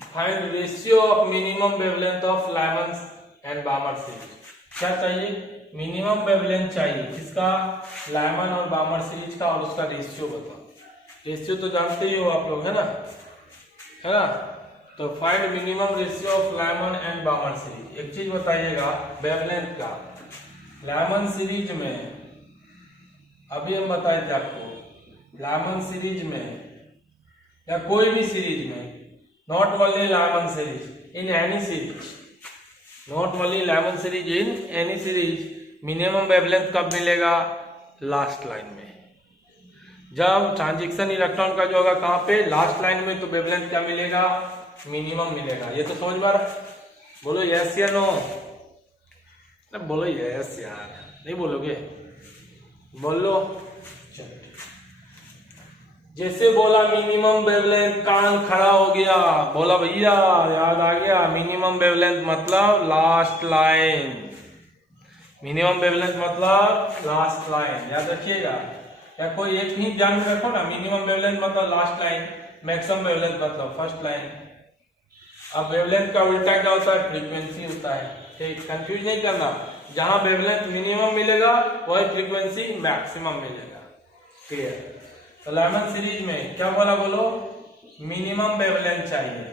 Find ratio of minimum wavelength of Lyman's and Balmer series. क्या चाहिए, मिनिमम वेवलेंथ चाहिए किसका, लाइमन और बामर सीरीज का, और उसका रेशियो बताओ। रेशियो तो जानते ही हो आप लोग, है ना। तो find minimum ratio of Lyman and Balmer series. एक चीज बताइएगा वेवलेंथ का, लाइमन सीरीज में अभी हम बताए थे आपको, लाइमन सीरीज में या कोई भी सीरीज में, not only Lyman series, in any series, not only Lyman series, in any series, minimum wavelength कब मिलेगा, लास्ट लाइन में। जब ट्रांजिशन इलेक्ट्रॉन का जो होगा कहाँ पे, लास्ट लाइन में, तो वेवलेंथ क्या मिलेगा, मिनिमम मिलेगा। ये तो समझ बार। बोलो यस या नो, बोलो यस यार, नहीं बोलोगे, बोलो। जैसे बोला मिनिमम वेवलेंथ, कान खड़ा हो गया, बोला भैया याद आ गया, मिनिमम वेवलेंथ मतलब लास्ट लाइन, मिनिमम वेवलेंथ मतलब लास्ट लाइन, याद रखिएगा। या कोई एक ही ध्यान में रखो ना, मिनिमम वेवलेंथ मतलब लास्ट लाइन, मैक्सिमम वेवलेंथ मतलब फर्स्ट लाइन। अब वेवलेंथ का उल्टा क्या होता है, फ्रीक्वेंसी होता है। ठीक, कंफ्यूज नहीं करना, जहां वेवलेंथ मिनिमम मिलेगा वही फ्रीक्वेंसी मैक्सिमम मिलेगा। क्लियर। तो लाइमन सीरीज में क्या बोला, बोलो मिनिमम वेवलेंथ चाहिए,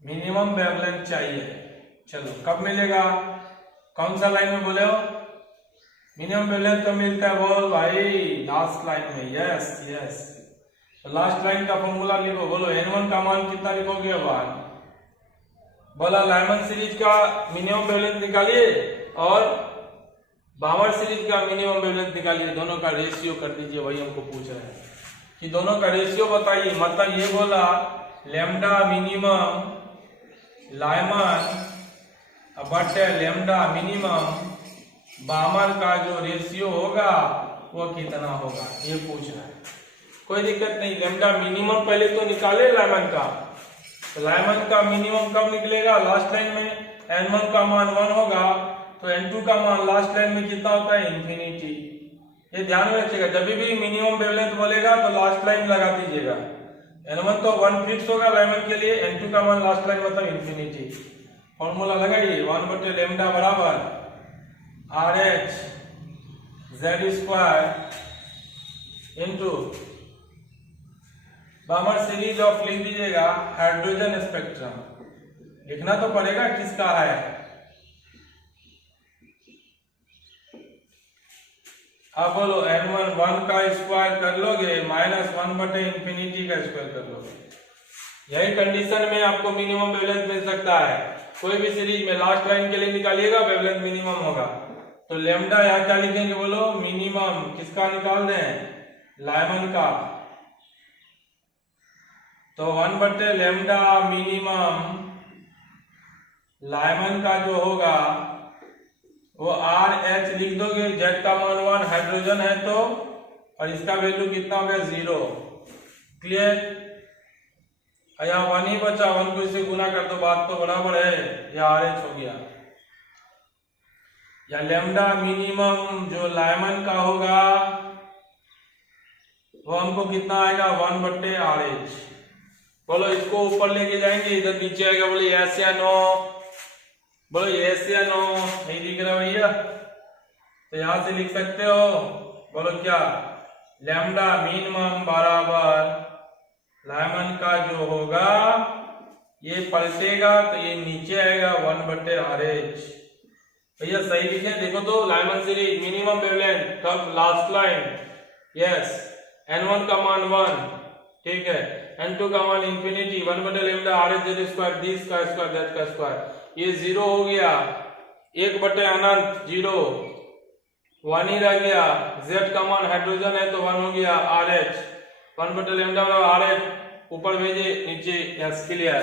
मिनिमम वेवलेंथ चाहिए। चलो कब मिलेगा, कौन सा लाइन में बोले हो, मिनिमम वेवलेंथ कब मिलता है, बोल भाई लास्ट लाइन में। Yes yes. तो लास्ट लाइन का फॉर्मूला लिखो, बोलो n1 का मान कितना लिखोगे, 1। बोला लाइमन सीरीज का मिनिमम वेवलेंथ निकालिए और बामर सीरीज का मिनिमम वेवलेंथ निकालिए, दोनों का रेशियो कर दीजिए। वही हमको पूछ रहे हैं कि दोनों का रेशियो बताइए। मतलब ये बोला lambda minimum Lyman but lambda minimum Balmer का जो रेशियो होगा वो कितना होगा, ये पूछ रहा है। कोई दिक्कत नहीं। लेमडा मिनिमम पहले तो निकाले लाइमन का, तो लाइमन का मिनिमम कब निकलेगा? लास्ट लाइन में। n1 का मान 1 होगा तो n2 का मान लास्ट लाइन में कितना होता है? इंफिनिटी। ये ध्यान में रखिएगा, जब भी मिनिमम वेवलेंथ बोलेगा तो लास्ट लाइन लगा दीजिएगा। n1 तो 1 फिक्स होगा लाइमन के लिए, n2 का मान लास्ट लाइन मतलब इंफिनिटी। फॉर्मूला लगाइए, 1/λ बराबर RH Z² into बामर series of लिख दीजिएगा हाइड्रोजन स्पेक्ट्रम। लिखना तो पड़ेगा किसका है। अब बोलो n1 1 का स्क्वायर कर लोगे माइनस 1/∞ का स्क्वायर कर लोगे। यही कंडीशन में आपको मिनिमम वेवलेंथ मिल सकता है। कोई भी सीरीज में लास्ट लाइन के लिए निकालिएगा वेवलेंथ मिनिमम होगा। तो लेमडा यहाँ क्या लिखेंगे बोलो? मिनिमम किसका निकाल दें? लाइमन का। तो 1/λ मिनिमम लाइमन का जो होगा वो RH लिख दोगे, Z का मान 1, हाइड्रोजन है तो, और इसका वैल्यू कितना हो गया? 0। क्लियर? यहाँ 1 ही बचा, 1 को इससे गुना कर दो, बात तो बराबर है, यह RH हो गया। या लेमडा मिनिमम जो लाइमन का होगा वो हमको कितना आएगा? 1/RH। बोलो इसको ऊपर लेके जाएंगे, इधर नीचे आएगा। बोलो यस या नो? बोलो यस या नो? नहीं दिख रहा भैया? तो यहां से लिख सकते हो। बोलो क्या? लैम्डा मिनिमम बराबर लाइमन का जो होगा ये पलटेगा तो ये नीचे आएगा 1/RH। भैया सही लिखे, देखो तो लाइमन सीरीज मिनिमम वेवलेंथ कब? Last line. यस, n1 का मान 1, ठीक है, n2 का मान इंफिनिटी, 1/λ RH Z² D का स्क्वायर Z का स्क्वायर। ये 0 हो गया, 1/अनंत 0, 1 ही रह गया। Z का मान हाइड्रोजन है तो 1 हो गया RH, 1/λ RH ऊपर भेजे नीचे S क्लियर।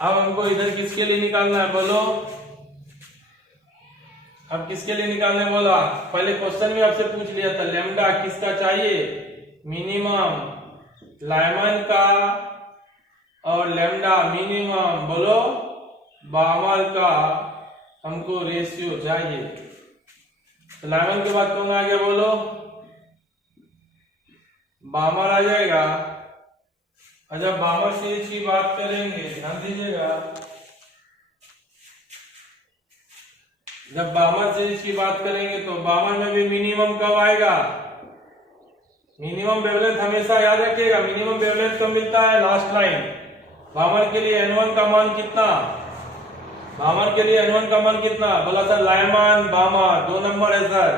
अब हमको इधर किसके लिए निकालना है बोलो? अब किसके लिए निकालने बोला? पहले क्वेश्चन में आपसे पूछ लिया था लेमडा किसका चाहिए? मिनिमम लाइमन का, और लेमडा मिनिमम बोलो बामर का हमको रेशियो चाहिए। तो लाइमन के बाद कौन आ गया बोलो? बामर आ जाएगा। और जब बामर सीरीज की बात करेंगे ध्यान दीजिएगा, जब बामर सीरीज की बात करेंगे तो बामर में भी मिनिमम कब आएगा? मिनिमम वेवलेंथ हमेशा याद रखिएगा, मिनिमम वेवलेंथ कब मिलता है? Last line. बामर के लिए n1 का मान कितना? बामर के लिए n1 का मान कितना? बोला सर लाइमन बामर 2 नंबर है सर,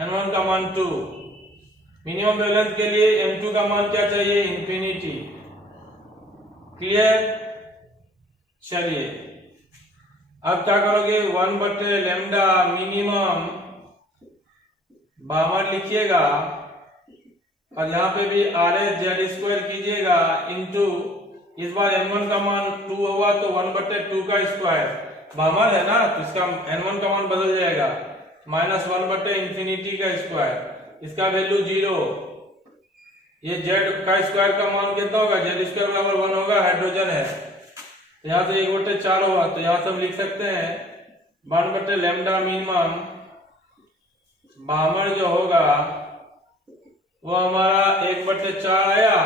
n1 का मान 2। मिनिमम वेवलेंथ के लिए n2 का मान क्या चाहिए? इंफिनिटी। क्लियर? चलिए अब क्या करोगे? 1/λ मिनिमम बामर लिखिएगा और यहाँ पे भी RH Z² कीजिएगा इंटू, इस बार n1 का मान 2 होगा तो 1/2 का स्क्वायर। बामर है ना तो इसका n1 का मान बदल जाएगा, माइनस 1/∞ का स्क्वायर, इसका वैल्यू 0। ये Z का स्क्वायर का मान कितना होगा? Z² बराबर 1 होगा, हाइड्रोजन है तो यहाँ से 1/4 होगा। तो यहाँ से हम लिख सकते हैं 1/λ मिनिमम बामर जो होगा वो हमारा 1/4 आया,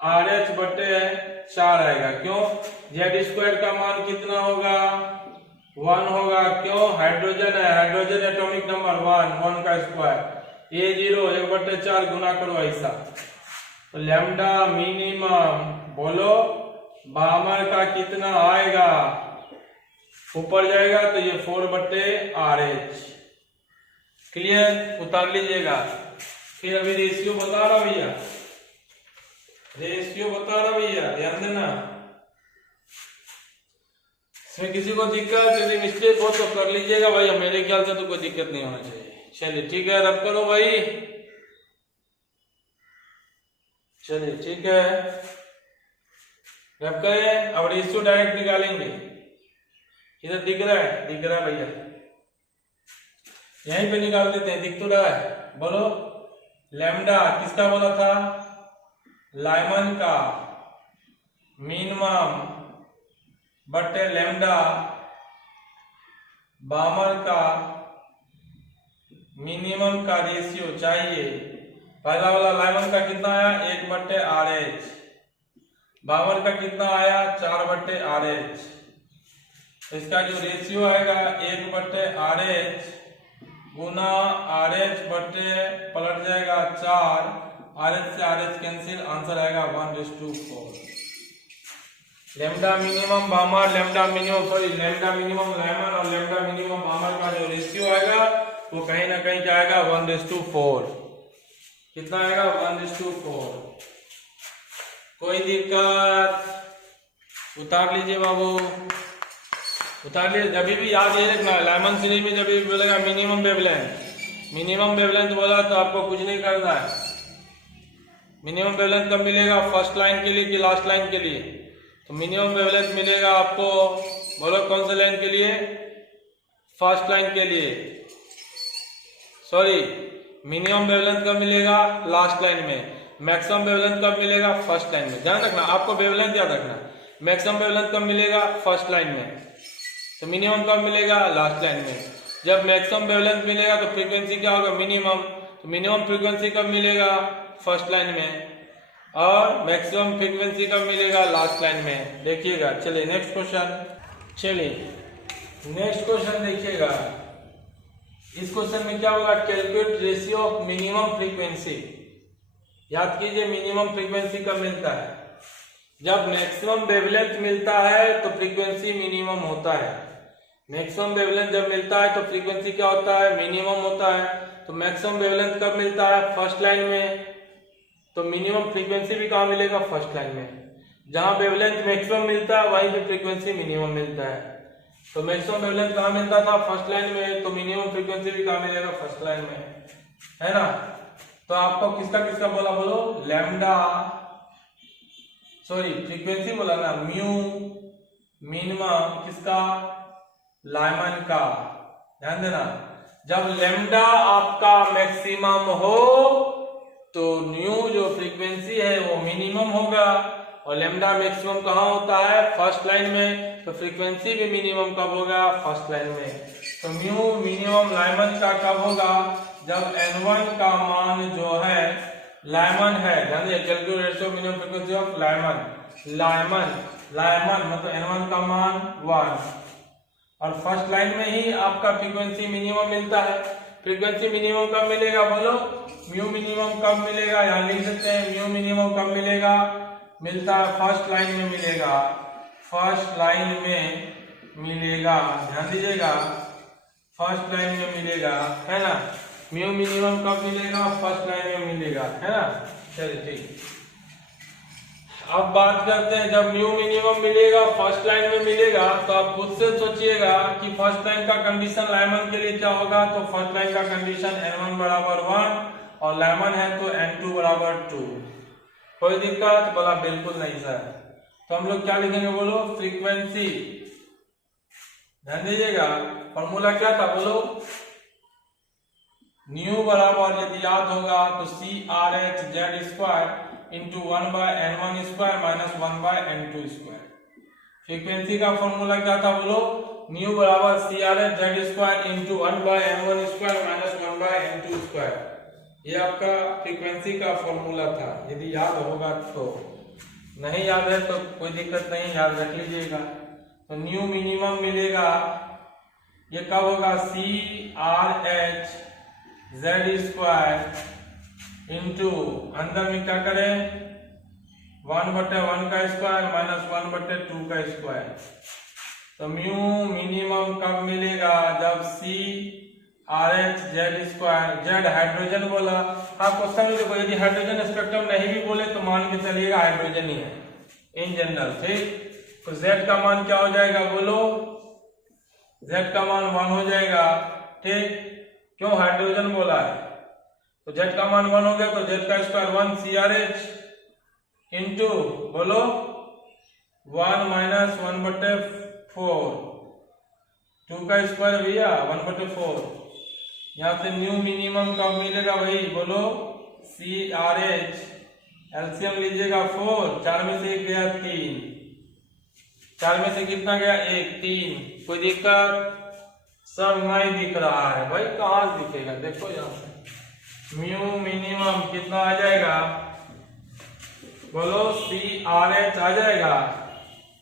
RH/4 आएगा। क्यों? Z² का मान कितना होगा? 1 होगा। क्यों? हाइड्रोजन है, हाइड्रोजन एटॉमिक नंबर 1 का स्क्वायर, ये 0, 1/4 गुना करो ऐसा। तो लैम्डा मिनिमम बोलो बामर का कितना आएगा? ऊपर जाएगा तो ये 4/RH। क्लियर? उतार लीजिएगा। फिर अभी रेशियो बता रहा भैया, रेशियो बता रहा भैया, ध्यान देना। इसमें किसी को दिक्कत यदि मिस्टेक हो तो कर लीजिएगा भाई, मेरे ख्याल से तो कोई दिक्कत नहीं होना चाहिए। चलिए ठीक है, रब करो भाई। चलिए ठीक है, रब करें। अब रेशियो डायरेक्ट निकालेंगे। इधर दिख रहा है? दिख रहा है भैया, यहीं पे निकाल देते हैं। दिख तो रहा है? बोलो लैम्डा किसका बोला था, लाइमन का मिनिमम बटे लैम्डा बामर का मिनिमम का रेशियो चाहिए। पहला वाला लाइमन का कितना आया, 1/RH, बामर का कितना आया, 4/RH। तो इसका जो रेशियो आएगा 1/RH गुना RH बटे पलट जाएगा 4, RH से RH कैंसिल, आंसर आएगा 1:4। Lambda minimum बामर, lambda minimum Lyman और लैम्डा मिनिमम बामर का जो रेशियो आएगा वो कहीं ना कहीं क्या आएगा, 1:4। कितना आएगा, 1:4। कोई दिक्कत, उतार लीजिए बाबू, उतार लीजिए। जब भी याद ये रखना, लाइमन सीरीज में जब भी बोलेगा मिनिमम वेवलेंथ बोला तो आपको कुछ नहीं करना है। मिनिमम वेवलेंथ कब मिलेगा, फर्स्ट लाइन के लिए कि लास्ट लाइन के लिए? तो मिनिमम वेवलेंथ मिलेगा आपको, बोलो कौन से लाइन के लिए, फर्स्ट लाइन के लिए। सॉरी, मिनिमम वेवलेंथ कब मिलेगा, लास्ट लाइन में। मैक्सिमम वेवलेंथ कब मिलेगा, फर्स्ट लाइन में। ध्यान रखना, आपको वेवलेंथ याद रखना। मैक्सिमम वेवलेंथ कब मिलेगा, फर्स्ट लाइन में। तो मिनिमम कब मिलेगा, लास्ट लाइन में। जब मैक्सिमम वेवलेंथ मिलेगा तो फ्रीक्वेंसी क्या होगा, मिनिमम। तो मिनिमम फ्रीक्वेंसी कब मिलेगा, फर्स्ट लाइन में, और मैक्सिमम फ्रीक्वेंसी कब मिलेगा, लास्ट लाइन में। देखिएगा, चलिए नेक्स्ट क्वेश्चन देखिएगा। इस क्वेश्चन में क्या होगा, calculate ratio of minimum frequency. याद कीजिए, मिनिमम फ्रीक्वेंसी कब मिलता है, जब मैक्सिमम वेवलेंथ मिलता है तो फ्रीक्वेंसी मिनिमम होता है। मैक्सिमम वेवलेंथ जब मिलता है तो फ्रीक्वेंसी क्या होता है, मिनिमम होता है। तो मैक्सिमम वेवलेंथ कब मिलता है, फर्स्ट लाइन में। तो मिनिमम फ्रीक्वेंसी भी कहाँ मिलेगा, फर्स्ट लाइन में। जहां वेवलेंथ मैक्सिमम मिलता है वहीं पे फ्रीक्वेंसी मिनिमम मिलता है। तो मैक्सिमम वेवलेंथ कहाँ मिलता था, फर्स्ट लाइन में। तो मिनिमम फ्रीक्वेंसी भी कहाँ मिलेगा, फर्स्ट लाइन में, है ना। तो आपको किसका बोला, बोलो लैम्डा, सॉरी फ्रीक्वेंसी बोला ना, म्यू मिनिमम किसका, लाइमन का। ध्यान देना, जब लैम्डा आपका मैक्सिमम हो तो न्यू जो फ्रीक्वेंसी है वो मिनिमम होगा, और लैम्डा मैक्सिमम कहाँ होता है, फर्स्ट लाइन में। तो फ्रीक्वेंसी भी मिनिमम कब होगा, फर्स्ट लाइन में। तो म्यू मिनिमम लाइमन का कब होगा, जब N1 का मान जो है लाइमन है। ध्यान दिए, calculate ratio minimum frequency of Lyman मतलब N1 का मान 1, और फर्स्ट लाइन में ही आपका फ्रीक्वेंसी मिनिमम मिलता है। फ्रीक्वेंसी मिनिमम कब मिलेगा, बोलो म्यू मिनिमम कब मिलेगा, यहाँ लिख सकते हैं। म्यू मिनिमम कब मिलेगा, मिलता है फर्स्ट लाइन में मिलेगा, फर्स्ट लाइन में मिलेगा। ध्यान दीजिएगा, फर्स्ट लाइन में मिलेगा, है ना। म्यू मिनिमम कब मिलेगा, फर्स्ट लाइन में मिलेगा, है ना। चलिए ठीक, अब बात करते हैं, जब म्यू मिनिमम मिलेगा, फर्स्ट लाइन में मिलेगा, तो आप खुद से सोचिएगा कि फर्स्ट लाइन का कंडीशन लाइमन के लिए क्या होगा। तो फर्स्ट लाइन का कंडीशन N1 बराबर 1 और लाइमन है तो N2 बराबर 2। कोई दिक्कत, बोला बिल्कुल नहीं सर। तो हम लोग क्या लिखेंगे, बोलो फ्रीक्वेंसी। ध्यान दीजिएगा, फॉर्मूला क्या था, बोलो न्यू बराबर, यदि याद होगा तो CRH/Z² into 1/N1² minus 1/N2²। Frequency का फॉर्मूला क्या था, बोलो न्यू बराबर CRH/Z² into 1/N1² minus 1/N2²। ये आपका फ्रीक्वेंसी का फॉर्मूला था, यदि याद होगा तो। नहीं याद है तो कोई दिक्कत नहीं, याद रख लीजिएगा। तो न्यू मिनिमम मिलेगा, ये कब होगा, CRH/Z² इंटू अंदर में क्या करें, 1/1 का स्क्वायर माइनस 1/2 का स्क्वायर। तो म्यू मिनिमम कब मिलेगा, जब CRH/Z², Z हाइड्रोजन बोला। हाँ, क्वेश्चन में देखो, यदि हाइड्रोजन स्पेक्ट्रम नहीं भी बोले तो मान के चलिएगा हाइड्रोजन ही है इन जनरल, ठीक। तो Z का मान क्या हो जाएगा, बोलो Z का मान 1 हो जाएगा, ठीक। क्यों, हाइड्रोजन बोला है तो Z का मान 1 हो गया, तो Z का स्क्वायर 1 CRH इंटू बोलो 1 माइनस 1/4, 2 का स्क्वायर भैया 1/4। यहाँ से न्यू मिनिमम कब मिलेगा भाई, बोलो CRH, एलसीएम लीजिएगा 4, 4 में से 1 गया 3, 4 में से कितना गया 1, 3। कोई दिक्कत? सब नहीं दिख रहा है भाई, कहाँ दिखेगा? देखो यहाँ से म्यू मिनिमम कितना आ जाएगा? बोलो CRH आ जाएगा,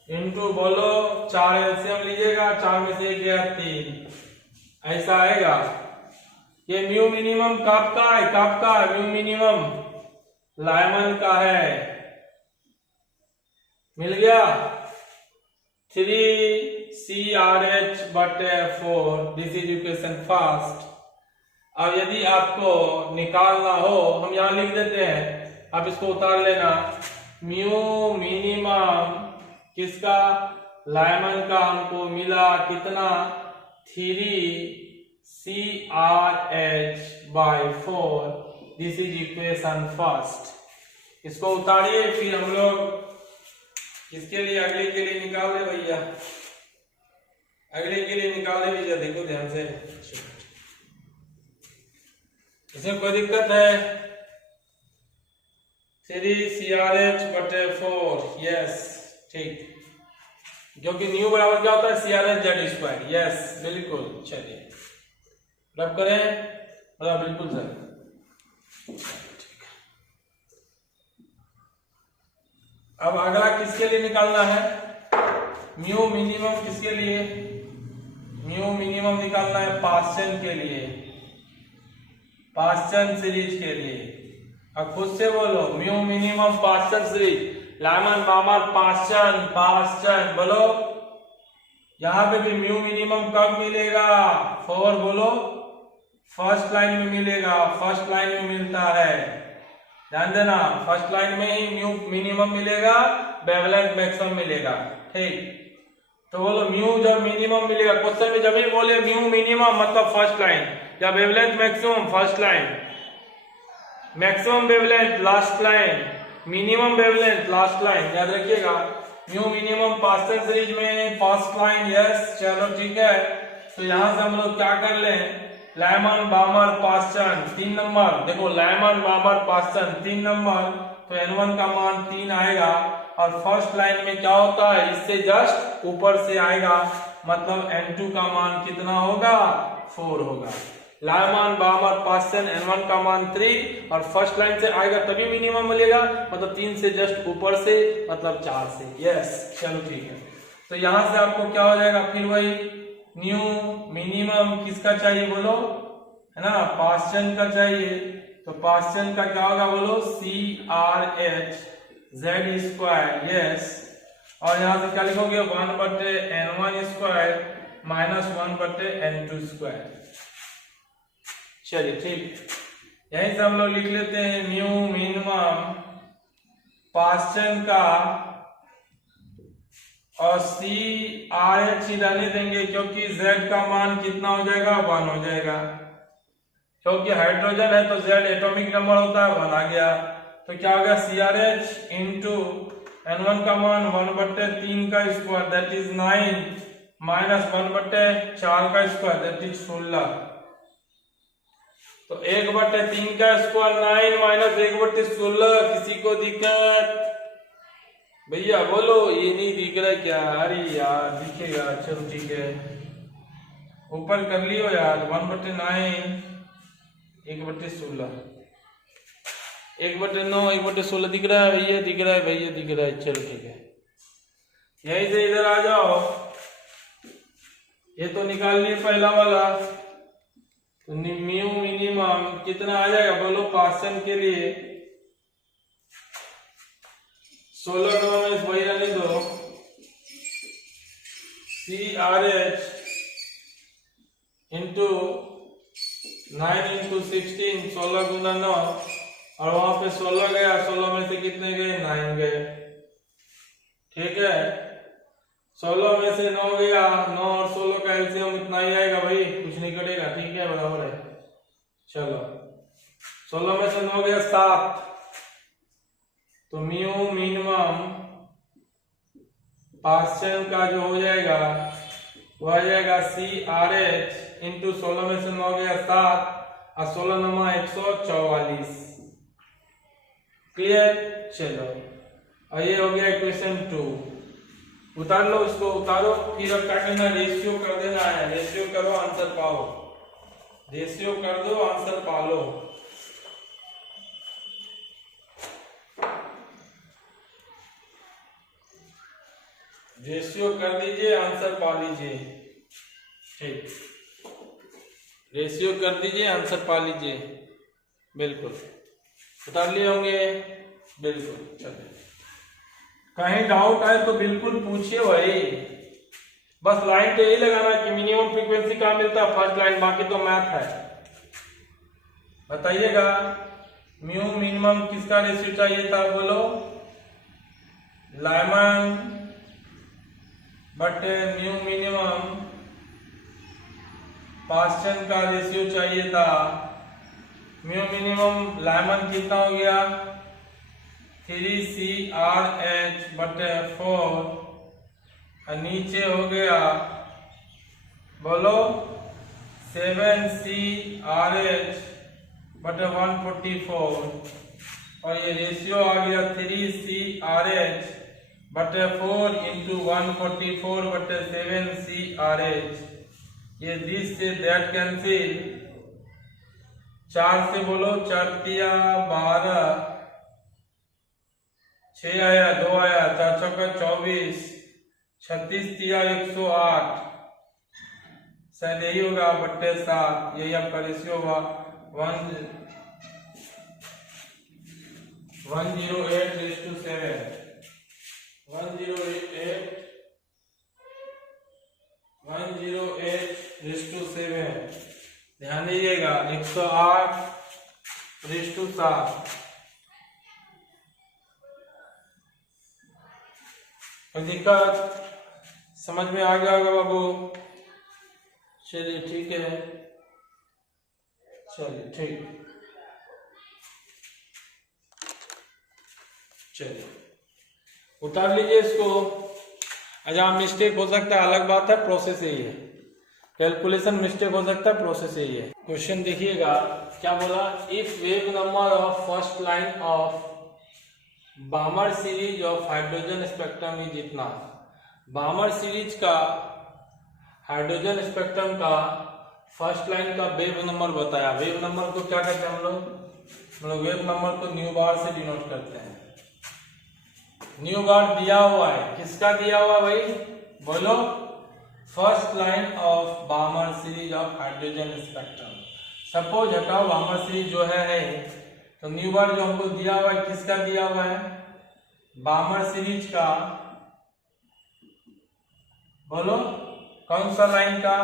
इनटू बोलो 4 एलसीएम लीजिएगा, 4 में से 1 गया 3, ऐसा आएगा। ये म्यू मिनिमम कब का है? कब का है म्यू मिनिमम? लाइमन का है। मिल गया 3CRH/4। This is equation first. अब यदि आपको निकालना हो, हम यहां लिख देते हैं, आप इसको उतार लेना। म्यू मिनिमम किसका? लाइमन का हमको मिला कितना? 3CRH/4। This is equation first. इसको उतारिए, फिर हम लोग इसके लिए अगले के लिए निकाल दे भैया, अगले के लिए निकाल दे भैया। देखो ध्यान से, इसमें कोई दिक्कत है? 3CRH/4, यस ठीक, क्योंकि न्यू बराबर क्या होता है? CRH/Z²। यस बिल्कुल। चलिए रब करें, बिल्कुल सर। अब अगला किसके लिए निकालना है? म्यू मिनिमम किसके लिए? म्यू मिनिमम निकालना है पास्चन के लिए, पास्चन सीरीज के लिए। अब खुद से बोलो, mu minimum Paschen series, Lyman Balmer Paschen, Paschen बोलो। यहां पे भी म्यू मिनिमम कब मिलेगा? 4 बोलो, फर्स्ट लाइन में मिलेगा, फर्स्ट लाइन में मिलता है, ध्यान देना। फर्स्ट लाइन में ही म्यू मिनिमम मिलेगा, वेवलेंथ मैक्सिमम मिलेगा। ठीक, तो बोलो म्यू जब मिनिमम मिलेगा, क्वेश्चन में जब भी बोले म्यू मिनिमम मतलब फर्स्ट लाइन, या wavelength maximum first line, maximum wavelength last line, minimum wavelength last line, याद रखिएगा। म्यू मिनिमम पास्चन सीरीज में फर्स्ट लाइन, यस चलो ठीक है। तो यहां से हम लोग क्या कर लें? लाइमन बामर पास्चन 3 नंबर, देखो लाइमन बामर पास्चन 3 नंबर, तो N1 का मान 3 आएगा। और फर्स्ट लाइन में क्या होता है? इससे जस्ट ऊपर से आएगा, मतलब N2 का मान कितना होगा? 4 होगा। लाइमन बामर पास्चन N1 का मान 3, और फर्स्ट लाइन से आएगा तभी मिनिमम मिलेगा, मतलब 3 से जस्ट ऊपर से, मतलब 4 से। यस चलो ठीक है। तो यहां से आपको क्या हो जाएगा? फिर वही न्यू मिनिमम किसका चाहिए बोलो, है ना? पास्चन का चाहिए। तो पास्चन का क्या होगा बोलो? CRH/Z², yes. और यहां से क्या लिखोगे? 1/N1² minus 1/N2²। चलिए ठीक, यहीं से हम लोग लिख लेते हैं न्यू मिनिमम पास्चन का, और CRH ही रहने देंगे, क्योंकि Z का मान कितना हो जाएगा? 1 हो जाएगा, क्योंकि हाइड्रोजन है तो Z एटॉमिक नंबर होता है, 1 आ गया। तो क्या हो गया? CRH इंटू N1 का मान 1/3 का स्क्वायर, दैट इज 9, माइनस 1/4 का स्क्वायर, दैट इज 16। तो 1/3 का स्क्वायर 9 माइनस 1/16। किसी को दिक्कत? भैया बोलो, ये नहीं दिख रहा क्या? अरे यार दिखेगा, चलो ठीक है, ऊपर कर लियो यार। 1/9 1/16, 1/9 1/16 दिख रहा है भैया? दिख रहा है भैया, दिख रहा है, चलो ठीक है। यहीं से इधर आ जाओ, ये तो निकाल लिए पहला वाला। तो म्यू मिनिमम कितना आ जाएगा बोलो पास्चन के लिए? 16 में वही रहने दो, CRH इंटू 9 इंटू 16, 16 गुना 9, और वहां पे 16 गया, 16 में से कितने गए? 9 गए। ठीक है, 16 में से 9 गया, 9 और 16 का एलसीएम इतना ही आएगा भाई, कुछ नहीं कटेगा। ठीक है, बराबर है। चलो 16 में से 9 गया 7, तो म्यू मिनिमम पास्चन का जो हो जाएगा वो आ जाएगा CRH इंटू 16 में से 9 गया 7, और 16 नमा 144, क्लियर? चलो, और ये हो गया इक्वेशन 2। उतार लो इसको, उतारो, फिर अब क्या करना, रेशियो कर देना है। रेशियो करो, आंसर पाओ। रेशियो कर दो, आंसर पा लो। रेशियो कर दीजिए, आंसर पा लीजिए। ठीक, रेशियो कर दीजिए, आंसर पा लीजिए। बिल्कुल उतार लिए होंगे, बिल्कुल। चलिए, कहीं डाउट आए तो बिल्कुल पूछिए भाई। बस लाइन तो यही लगाना कि मिनिमम फ्रीक्वेंसी कहाँ मिलता है, फर्स्ट लाइन, बाकी तो मैथ है। बताइएगा, म्यू मिनिमम किसका रेशियो चाहिए था, बोलो? Lyman but mu minimum Paschen का रेशियो चाहिए था। म्यू मिनिमम लाइमन कितना हो गया, 3CRH बटे 4, और नीचे हो गया, बोलो, 7CRH बटे 144, और ये रेशियो आ गया 3CRH बटे 4 इंटू 144 बटे 7CRH। ये दिस से दैट कैंसिल, 4 से बोलो, 4 तिया 12, 6 आया, 2 आया, 4 चौका 24, 36 तिया 108, शायद यही होगा, बट्टे 7, यही आपका रेशियो होगा। 108:7, 108:7, ध्यान दीजिएगा, 108:7। कोई दिक्कत? समझ में आ गया होगा बाबू? चलिए ठीक है, चलिए ठीक, चलिए उतार लीजिए इसको। अच्छा, मिस्टेक हो सकता है, अलग बात है, प्रोसेस यही है। कैलकुलेशन मिस्टेक हो सकता है, प्रोसेस यही है। क्वेश्चन देखिएगा क्या बोला, if wave number of first line of Balmer series of hydrogen spectrum is इतना। बामर सीरीज का हाइड्रोजन स्पेक्ट्रम का फर्स्ट लाइन का वेव नंबर बताया। वेव नंबर को क्या कहते हैं हम लोग? वेव नंबर को न्यू बार से डिनोट करते हैं। न्यू बार दिया हुआ है, किसका दिया हुआ है भाई, बोलो? First line of Balmer series of hydrogen spectrum. Suppose हटाओ, बामर सीरीज जो है, तो न्यू बार जो हमको दिया हुआ है, किसका दिया हुआ है? बामर सीरीज का, बोलो कौन सा लाइन का?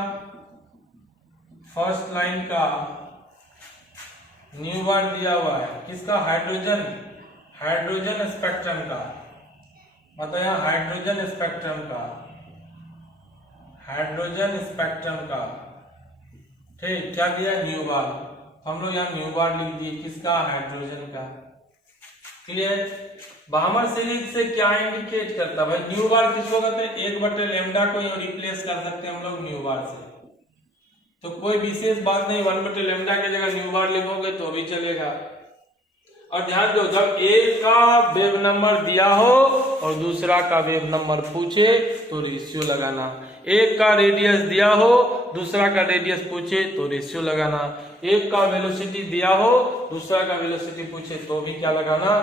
फर्स्ट लाइन का न्यू बार दिया हुआ है, किसका? हाइड्रोजन स्पेक्ट्रम का। मतलब यहाँ हाइड्रोजन स्पेक्ट्रम का, ठीक, क्या दिया? न्यू बार। हम लोग यहाँ न्यू बार लिख दिए, किसका? हाइड्रोजन का। क्लियर? बामर सीरीज से क्या इंडिकेट करता है भाई? न्यू बार किसको कहते हैं? 1/λ को रिप्लेस कर सकते हैं हम लोग न्यू बार से, तो कोई विशेष बात नहीं, 1/λ की जगह न्यू बार लिखोगे तो भी चलेगा। और ध्यान दो, जब एक का वेव नंबर दिया हो और दूसरा का वेव नंबर पूछे तो रेशियो लगाना। एक का रेडियस दिया हो, दूसरा का रेडियस पूछे तो रेशियो लगाना। एक का वेलोसिटी दिया हो, दूसरा का वेलोसिटी पूछे तो भी क्या लगाना,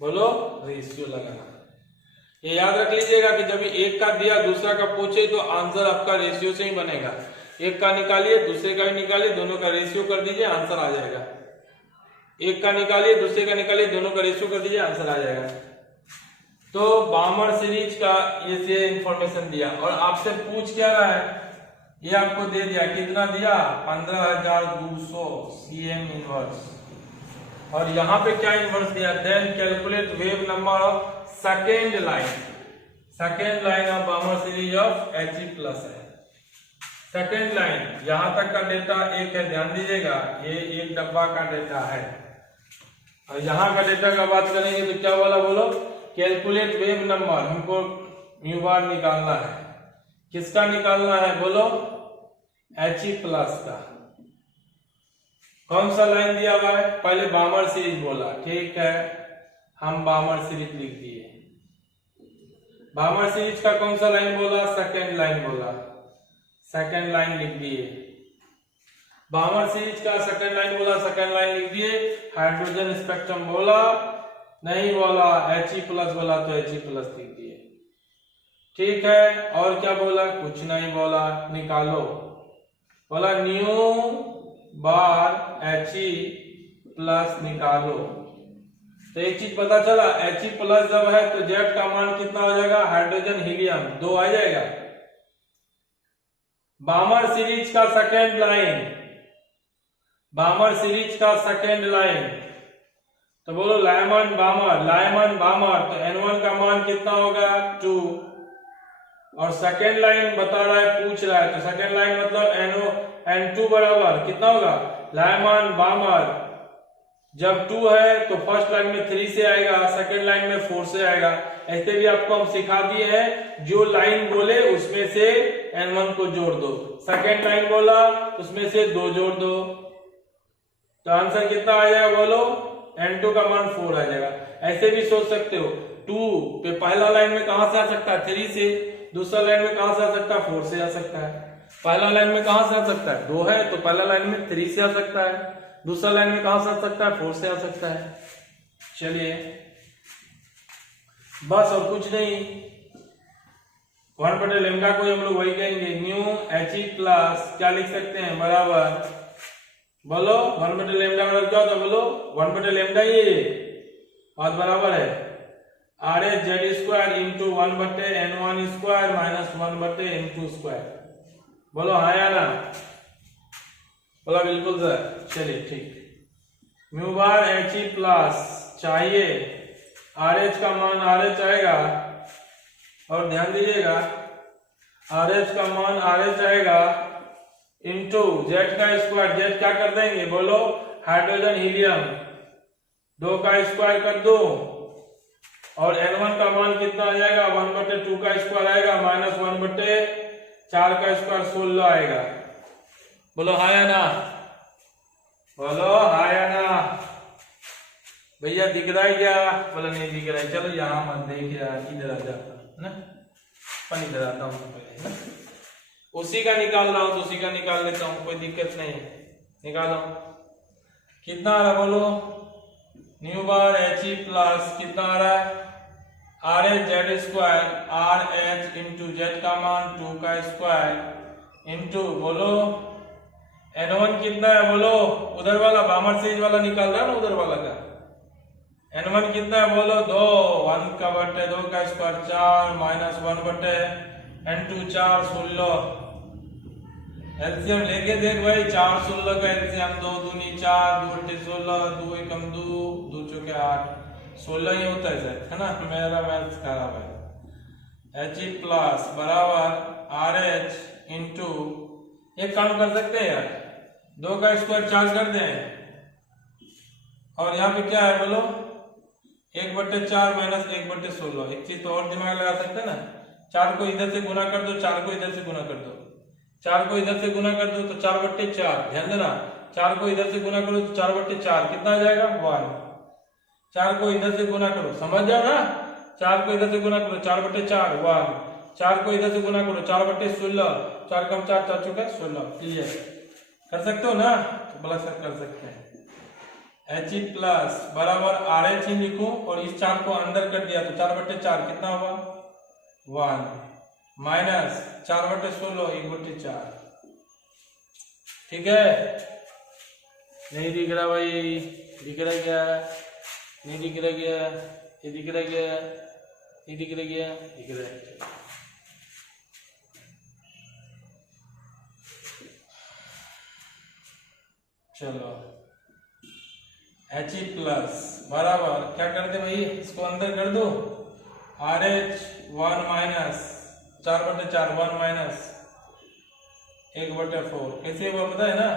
बोलो? रेशियो लगाना। ये याद रख लीजिएगा कि जब एक का दिया दूसरा का पूछे तो आंसर आपका रेशियो से ही बनेगा। एक का निकालिए, दूसरे का भी निकालिए, दोनों का रेशियो कर दीजिए, आंसर आ जाएगा। एक का निकालिए, दूसरे का निकालिए, दोनों का रेशियो कर दीजिए, आंसर आ जाएगा। तो बामर सीरीज का ये इंफॉर्मेशन दिया और आपसे पूछ क्या रहा है, ये आपको दे दिया, कितना दिया? 15,200 cm इनवर्स। और यहाँ पे क्या इनवर्स दिया? Then calculate wave number of second line of Balmer series of He+ है। सेकेंड लाइन, यहां तक का डेटा एक है, ध्यान दीजिएगा, ये एक डब्बा का डेटा है। और यहाँ का डेटा का बात करेंगे तो क्या बोला, बोलो? कैलकुलेट वेव नंबर, हमको म्यू बार निकालना है। किसका निकालना है, बोलो? He+ का। कौन सा लाइन दिया हुआ है? पहले बामर सीरीज बोला, ठीक है, हम बामर सीरीज लिख दिए। बामर सीरीज का कौन सा लाइन बोला? सेकेंड लाइन बोला, सेकेंड लाइन लिख दिए। बामर सीरीज का सेकेंड लाइन बोला, सेकेंड लाइन लिख दिए। हाइड्रोजन स्पेक्ट्रम बोला, नहीं बोला, He+ बोला तो He+ लिख दिए, ठीक है। और क्या बोला? कुछ नहीं बोला, निकालो। बोला न्यू बार He+ निकालो। तो एक चीज पता चला, He+ जब है तो Z का मान कितना हो जाएगा? हाइड्रोजन हीलियम 2 आ जाएगा। बामर सीरीज का सेकेंड लाइन, बामर सीरीज का सेकेंड लाइन, तो बोलो लाइमन बामर, लाइमन बामर, तो N1 का मान कितना होगा? 2। और सेकेंड लाइन बता रहा है, पूछ रहा है, तो सेकेंड लाइन मतलब N2 बराबर कितना होगा? लाइमन बामर, जब 2 है तो फर्स्ट लाइन में 3 से आएगा, सेकेंड लाइन में 4 से आएगा। ऐसे भी आपको हम सिखा दिए हैं, जो लाइन बोले उसमें से N1 को जोड़ दो, सेकेंड लाइन बोला उसमें से 2 जोड़ दो, तो आंसर कितना आ जाएगा? बोलो N2 का मान 4 आ जाएगा। ऐसे भी सोच सकते हो, 2 पे पहला लाइन में कहां से आ सकता है? 3 से। दूसरा लाइन में कहां से आ सकता है? 4 से आ सकता है। पहला लाइन में कहां से आ सकता है? 2 है तो पहला लाइन में 3 से आ सकता है। दूसरा लाइन में कहां से आ सकता है? 4 से आ सकता है। चलिए बस, और कुछ नहीं। 1/λ को हम लोग वही कहेंगे, न्यू He+ क्या लिख सकते हैं? बराबर, बोलो 1/λ बराबर क्या होता है? बोलो 1/λ, ये बात बराबर है, RH² into 1/N1² minus 1/N2²। बोलो हाँ या ना? बोला बिल्कुल सर। चलिए ठीक। म्यू बार He+ चाहिए, RH का मान RH आएगा, और ध्यान दीजिएगा RH का मान RH आएगा इंटू Z का स्क्वायर, Z क्या कर देंगे? बोलो हाइड्रोजन हीलियम, 2 का स्क्वायर कर दो, और N1 का मान कितना आ जाएगा? 1/2 का स्क्वायर आएगा माइनस 1/4 का स्क्वायर 16 आएगा। बोलो हाँ या ना? बोलो हाँ या ना? भैया दिख रहा है क्या? बोला नहीं दिख रहा है। चलो यहाँ मत देख यार, इधर आ जाता ना, पानी इधर आता हूँ पहले ना, उसी का निकाल रहा हूँ तो उसी का निकाल लेता हूँ, कोई दिक्कत नहीं, निकालो। कितना आ रहा? बोलो न्यू बार He+ कितना आ रहा है? RH² RH इंटू Z का मान 2 का स्क्वायर इंटू, बोलो N1 कितना है? बोलो उधर वाला बामर सीरीज वाला निकाल रहा है ना, उधर वाला का N1 कितना है? बोलो 2, 1/2 का स्क्वायर 4 माइनस 1/N2 4 16। एलसीएम लेके देख भाई, 4 16 का एलसीएम 2 दूनी 4, 2/16, 2 एकम 2, 2 चौके 8, 16 ही होता है सर, है ना? मेरा मैथ्स खराब है। He+ बराबर RH इंटू, एक काम कर सकते हैं यार, 2 का स्क्वायर 4 कर दें, और यहाँ पे क्या है? बोलो 1/4 माइनस 1/16। एक चीज तो और दिमाग लगा सकते हैं ना, 4 को इधर से गुना कर दो, 4 को इधर से गुना कर दो, 4 को इधर से गुना कर दो तो 4/4, ध्यान देना, 4 को इधर से गुना करो तो 4/4 कितना आ जाएगा? 1। 4 को इधर से गुना करो, समझ जाओ ना, 4 को इधर से गुना करो 4/4 1, 4 को इधर से गुना करो 4/16, 4 कम 4 4 चुका 16। क्लियर? कर सकते हो ना? तो बोला सर कर सकते हैं। He+ बराबर RH ही लिखूं, और इस 4 को अंदर कर दिया तो 4/4 कितना होगा? 1 माइनस 4/16 1/4। ठीक है? नहीं दिख रहा भाई? दिख रहा क्या? नहीं दिख रहा क्या? ये दिख रहा क्या? ये दिख रहा क्या? दिख रहा है। चलो He+ बराबर क्या कर दे भाई, इसको अंदर कर दो, RH 1 माइनस 4/4 1 माइनस 1/4, कैसे हुआ पता है ना?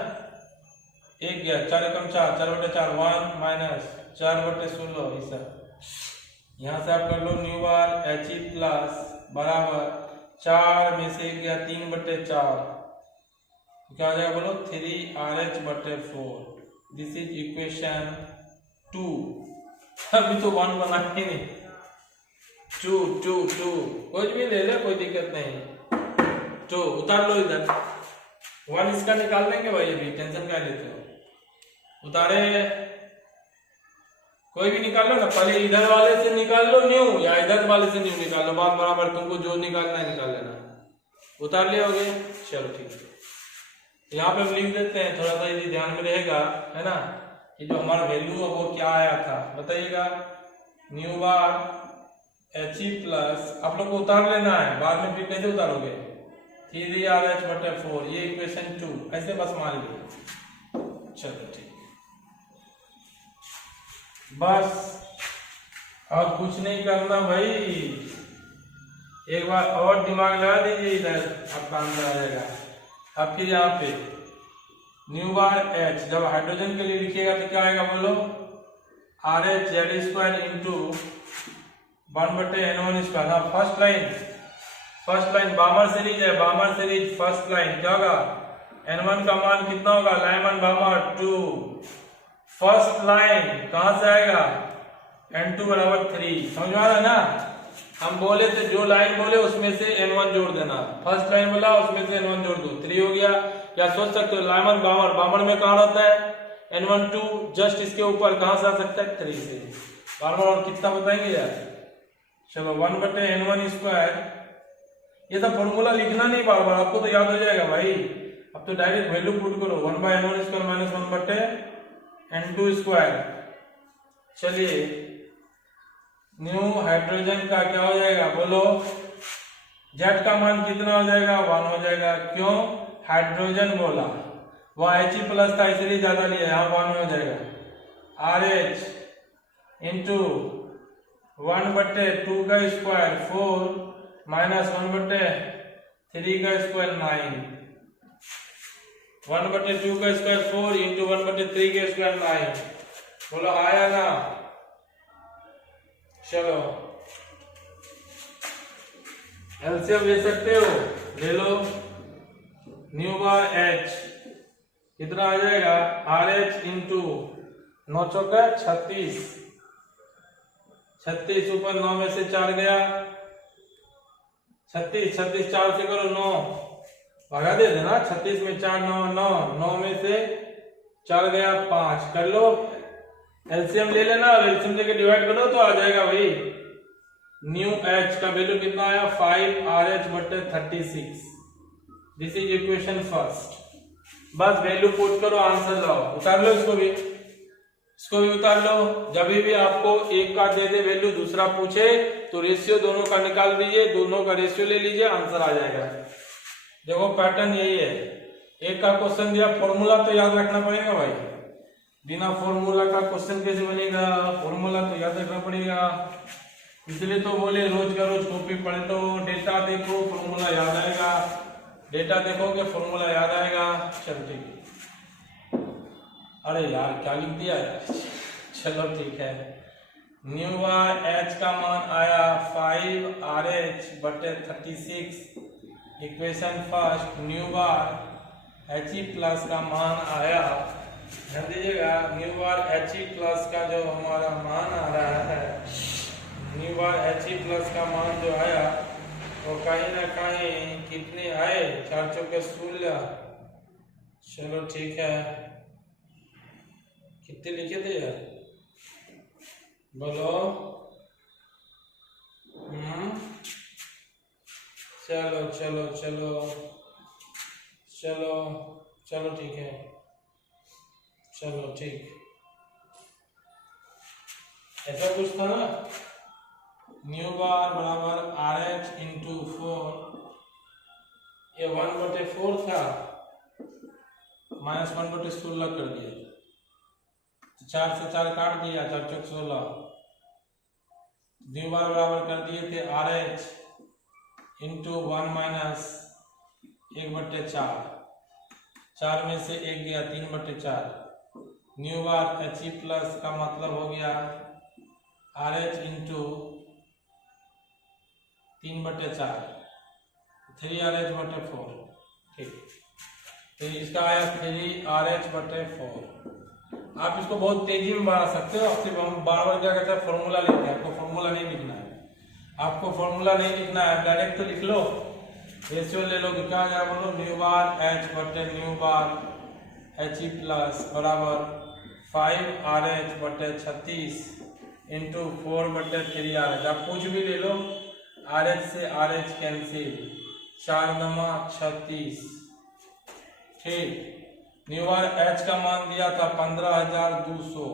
1 गया, 4 कम 4 4/4 1 माइनस 4/16। ऐसा यहाँ से आप कर लो न्यू बार He+ बराबर 4 में से 1 गया 3/4, क्या आ जाएगा? बोलो 3RH/4। This is equation 2। अभी तो 1 बना ही नहीं, 2 कुछ भी ले ले, कोई दिक्कत नहीं। 2 उतार लो इधर, 1 इसका निकाल लेंगे भाई, अभी टेंशन क्या लेते हो। उतारे, कोई भी निकाल लो ना, पहले इधर वाले से निकाल लो न्यू, या इधर वाले से न्यू निकाल लो, बात बराबर, तुमको जो निकालना है निकाल लेना। उतार लियोगे, चलो ठीक है। यहाँ पे हम लिख देते हैं, थोड़ा सा यदि ध्यान में रहेगा, है ना, कि जो हमारा वैल्यू है वो क्या आया था, बताइएगा। न्यू बार एच ई प्लस, आप लोग को उतार लेना है, बाद में फिर कैसे उतारोगे, 3RH/4, ये इक्वेशन 2, ऐसे बस मान लीजिए। चलो ठीक, बस और कुछ नहीं करना भाई। एक बार और दिमाग लगा दीजिए, इधर आपका आंसर आ जाएगा। अब फिर यहाँ पे न्यू बार एच, जब हाइड्रोजन के लिए लिखिएगा तो क्या आएगा बोलो, RH² इंटू 1/N1²। हाँ, फर्स्ट लाइन बामर सीरीज है, बामर सीरीज फर्स्ट लाइन क्या होगा, N1 का मान कितना होगा, लाइमन बामर 2। फर्स्ट लाइन कहां से आएगा, N2 बराबर 3, समझ में आ रहा है ना। हम बोले थे जो लाइन बोले उसमें से N1 जोड़ देना, फर्स्ट लाइन बोला उसमें से N1 जोड़ दो, 3 हो गया। या सोच सकते हो लाइमन बामर, बामर में कहां रहता है N1 2, जस्ट इसके ऊपर कहां से आ सकता है, 3 से। बार और कितना बताएंगे यार, चलो 1/N1²। ये सब फॉर्मूला लिखना नहीं बार बार, आपको तो याद हो जाएगा भाई। अब तो डायरेक्ट वैल्यू पुट करो, 1/N1² माइनस 1/N2²। चलिए न्यू हाइड्रोजन का क्या हो जाएगा बोलो, जेड का मान कितना हो जाएगा, 1 हो जाएगा। क्यों, हाइड्रोजन बोला, वहां He+ था इसलिए ज्यादा लिया, यहाँ 1 हो जाएगा। RH इंटू 1/2² 4 माइनस 1/3² 9, 1/2² 4 इंटू 1/3² 9, बोलो आया ना। चलो एलसीएम ले सकते हो, ले लो। न्यू बार एच कितना आ जाएगा, RH इंटू 9 चौका 36, 36 ऊपर 9 में से 4 गया, 36 4 से करो 9, भगा दे देना, 36 में 4 9 9 में से 4 गया 5, कर लो एलसीएम ले लेना, और एलसीएम लेके डिवाइड करो तो आ जाएगा भाई। न्यू एच का वैल्यू कितना आया, 5RH/36। This is equation first. बस वैल्यू पुट करो, आंसर लाओ। उतार लो इसको भी उतार लो। जब भी आपको एक का दे दे वैल्यू, दूसरा पूछे तो रेशियो दोनों का निकाल दीजिए, दोनों का रेशियो ले लीजिए, आंसर आ जाएगा। देखो पैटर्न यही है, एक का क्वेश्चन दिया, फॉर्मूला तो याद रखना पड़ेगा भाई, बिना फॉर्मूला का क्वेश्चन कैसे बनेगा, फॉर्मूला तो याद रखना पड़ेगा। इसलिए तो बोले रोज का रोज कॉपी पढ़े, तो डेटा देखो फॉर्मूला याद आएगा, डेटा देखोगे फॉर्मूला याद आएगा। चल ठीक है, अरे यार क्या लिख दिया यार, चलो ठीक है। न्यू बार एच का मान आया 5RH/36, equation first. New bar He+ का मान आया, ध्यान दीजिएगा, न्यू बार He+ का जो हमारा मान आ रहा है, न्यू बार He+ का मान जो आया वो कहीं ना कहीं कितने आए, 4 चौके 16। चलो ठीक है, कितने लिखे थे यार बोलो, चलो चलो चलो चलो चलो ठीक है, चलो ठीक, ऐसा कुछ था ना। न्यू बार बराबर RH इंटू 4, ये 1/4 था, माइनस 1/16 कर दिया, 4 से 4 काट दिया, 4 चौक 16। न्यू बार बराबर कर दिए थे RH इंटू 1 माइनस 1/4, 4 में से 1 गया, 3/4। न्यू बार He+ का मतलब हो गया RH इंटू 3/4, 3RH/4, ठीक। तो इसका आया 3RH/4। आप इसको बहुत तेजी में बढ़ा सकते हो। आपसे हम बार बार क्या कहते हैं, फॉर्मूला लिखते हैं। आपको फॉर्मूला नहीं लिखना है, आपको फॉर्मूला नहीं लिखना है, डायरेक्ट तो लिख लो। रेशियो ले लो, क्या आ जाएगा बोलो, न्यू बार एच बटे न्यू बार एच ई प्लस बराबर 5RH बटे 36 इंटू 4/3 RH। आप कुछ भी ले लो, RH से RH कैंसिल, 4 9 36। ठीक, न्यू बार H का मान दिया था 15,200,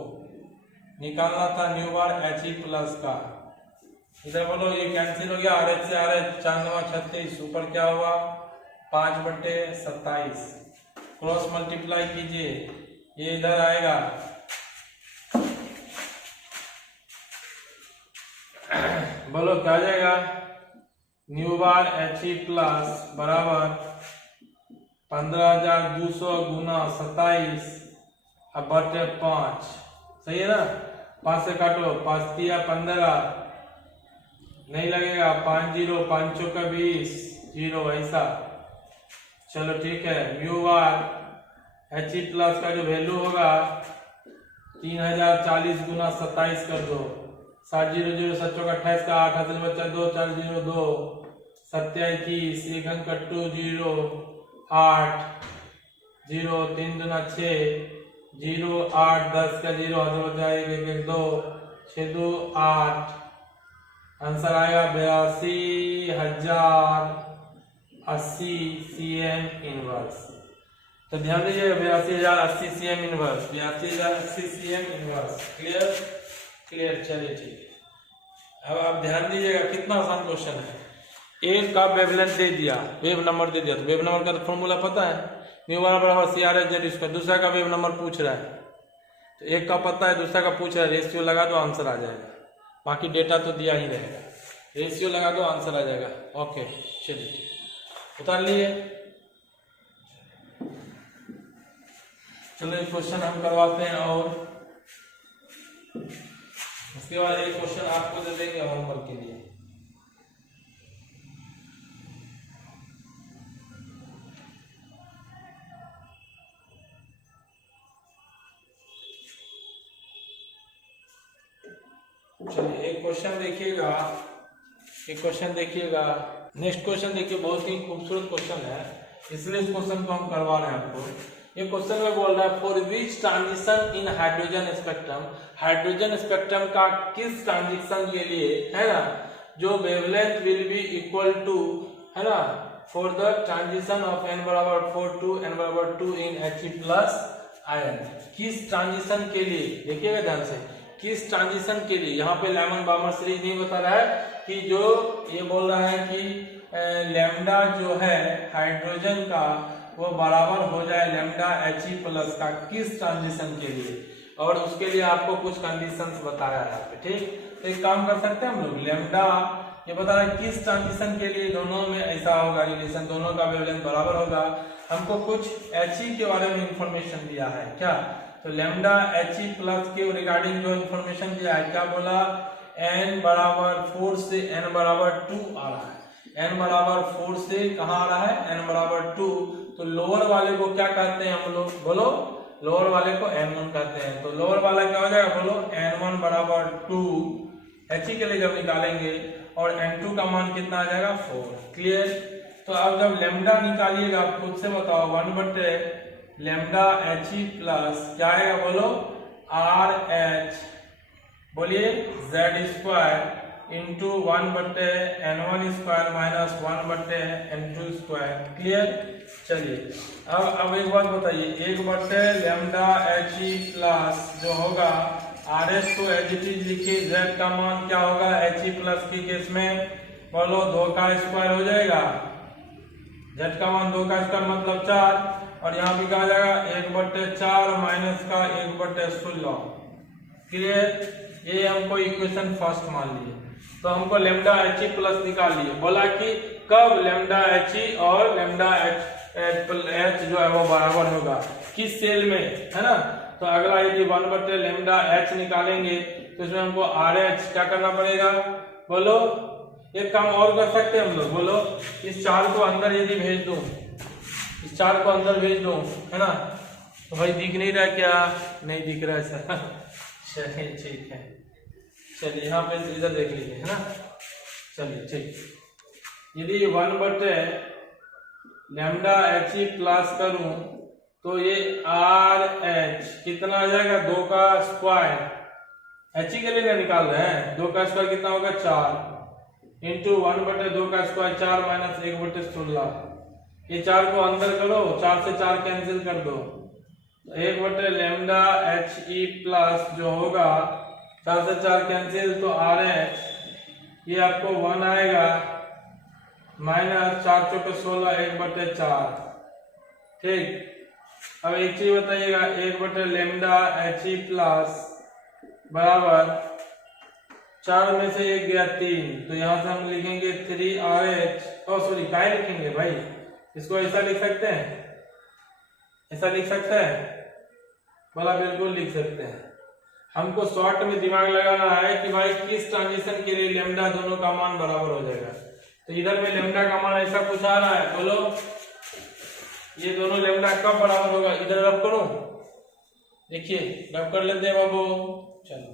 निकालना था न्यू बार HE प्लस का। इधर बोलो ये कैंसिल हो गया, RH से RH 4 9 36, ऊपर क्या हुआ 5/27, क्रॉस मल्टीप्लाई कीजिए, ये इधर आएगा बोलो क्या आ जाएगा, न्यू बार HE प्लस बराबर 15,200 गुना 27 अब बटे 5। सही है ना, 5 से काटो, 5 दिया 15, नहीं लगेगा, 5 0 5 चौका 20 0 ऐसा। चलो ठीक है, म्यू बार HE प्लस का जो वैल्यू होगा 3040 गुना 27 कर दो, 7 0 0 7 चौका 28 का 8 हाथ बच्चा 2 4 0 2 7 21 1 अंक 2 0 8 0 3 2 6 0 8 10 का 0 हाथ बच्चा 1 1 1 2 6 2 8। आंसर आएगा 82,080 cm इनवर्स। तो ध्यान दीजिए 82,080 cm inverse, 82,080 cm inverse. Clear clear, चलिए ठीक है। अब आप ध्यान दीजिएगा, कितना आसान क्वेश्चन है। एक का वेवलेंथ दे दिया, वेव नंबर दे दिया, तो वेव नंबर का तो फॉर्मूला पता है, म्यू बराबर CRH जेड स्क्वायर। दूसरा का वेव नंबर पूछ रहा है, तो एक का पता है, दूसरा का पूछ रहा है, रेशियो लगा दो आंसर आ जाएगा। बाकी डेटा तो दिया ही रहेगा, रेशियो लगा दो आंसर आ जाएगा। ओके चलिए उतार लिए। चलो एक क्वेश्चन हम करवाते हैं और उसके बाद एक क्वेश्चन आपको दे देंगे होमवर्क के लिए। चलिए एक क्वेश्चन देखिएगा, एक क्वेश्चन देखिएगा, नेक्स्ट क्वेश्चन देखिए, बहुत ही खूबसूरत क्वेश्चन है, इसलिए इस क्वेश्चन को हम करवा रहे हैं आपको। ये क्वेश्चन में बोल रहा है for which transition in hydrogen spectrum, hydrogen spectrum का किस ट्रांजिशन के लिए, है ना, जो wavelength will be equal to, है ना, for the transition of n बराबर 4 टू n बराबर 2 इन He प्लस आयन, किस ट्रांजिशन के लिए, देखिएगा ध्यान से, किस ट्रांजिशन के लिए। यहाँ पे लेमन बामर सीरीज नहीं बता रहा है कि जो ये बोल रहा है कि लैम्डा जो है हाइड्रोजन का वो बराबर हो जाए लैम्डा He प्लस का, किस ट्रांजिशन के लिए, और उसके लिए आपको कुछ कंडीशंस बताया है यहाँ पे। ठीक, तो एक काम कर सकते हैं हम लोग, लैम्डा ये बता रहा है किस ट्रांजिशन के लिए दोनों में ऐसा होगा रिलेशन, दोनों का वेवलेंथ बराबर होगा। हमको कुछ He के बारे में इंफॉर्मेशन दिया है क्या, तो लैम्डा He प्लस के रिगार्डिंग जो इंफॉर्मेशन दिया है, क्या बोला, n बराबर 4 से n बराबर 2 आ रहा है, n बराबर 4 से कहाँ आ रहा है, n बराबर 2, तो लोअर वाले को क्या कहते हैं हम लोग, बोलो, लोअर वाले को n1 कहते हैं। तो लोअर वाला क्या हो जाएगा, बोलो, n1 बराबर 2 He के लिए जब निकालेंगे, और n2 का मान कितना आ जाएगा 4। क्लियर, तो अब जब लैम्डा निकालिएगा आप खुद से बताओ, 1 बटे लैम्डा He प्लस क्या आएगा, बोलो, RH, बोलिए, Z स्क्वायर इंटू 1 बटे n1 स्क्वायर माइनस 1 बटे n2 स्क्वायर। क्लियर, चलिए अब एक बात बताइए, 1 बटे लैम्डा He प्लस जो होगा RH को एज इट इज लिखिए, Z का मान क्या होगा He प्लस की केस में, बोलो 2 का स्क्वायर हो जाएगा, Z का मान 2 का स्क्वायर मतलब 4, और यहाँ पे क्या आ जाएगा 1 बटे 4 माइनस का 1 बटे 16। क्लियर, ये हमको इक्वेशन फर्स्ट मान लिए। तो हमको लैम्डा He प्लस निकाल लिए, बोला कि कब लैम्डा He और लैम्डा H जो है वो बराबर होगा, किस सेल में, है ना। तो अगला यदि 1 बटे लैम्डा H निकालेंगे तो इसमें हमको RH क्या करना पड़ेगा, बोलो, एक काम और कर सकते हैं हम लोग, बोलो, इस 4 को अंदर यदि भेज दूं, इस 4 को अंदर भेज दूं, है ना, तो भाई दिख नहीं रहा क्या? नहीं दिख रहा है सर। चलिए ठीक है, चलिए यहाँ पे इधर देख लीजिए, है ना। चलिए ठीक, यदि 1/λ HE प्लस करूं तो ये RH कितना आ जाएगा? 2 का स्क्वायर, HE के लिए निकाल रहे हैं। 2 का स्क्वायर कितना होगा? 4 इंटू 1/2 का स्क्वायर 4 माइनस 1/16। ये 4 को अंदर करो, 4 से 4 कैंसिल कर दो, 1/λ HE प्लस जो होगा 4 से 4 कैंसिल तो RH ये आपको 1 आएगा माइनस 4 चौके 16 1/4। ठीक, अब एक चीज बताइएगा, 1/λ HE प्लस बराबर 4 में से 1 गया 3, तो यहां से हम लिखेंगे 3RH। सॉरी, क्या लिखेंगे भाई? इसको ऐसा लिख सकते हैं, ऐसा लिख सकते हैं? बोला बिल्कुल लिख सकते हैं। हमको शॉर्ट में दिमाग लगाना है कि भाई किस ट्रांजिशन के लिए लैम्डा दोनों का मान बराबर हो जाएगा। तो इधर में लैम्डा का मान ऐसा कुछ आ रहा है, बोलो ये दोनों लैम्डा कब बराबर होगा? इधर रब करो, देखिए रब कर लेते हैं बाबू। चलो,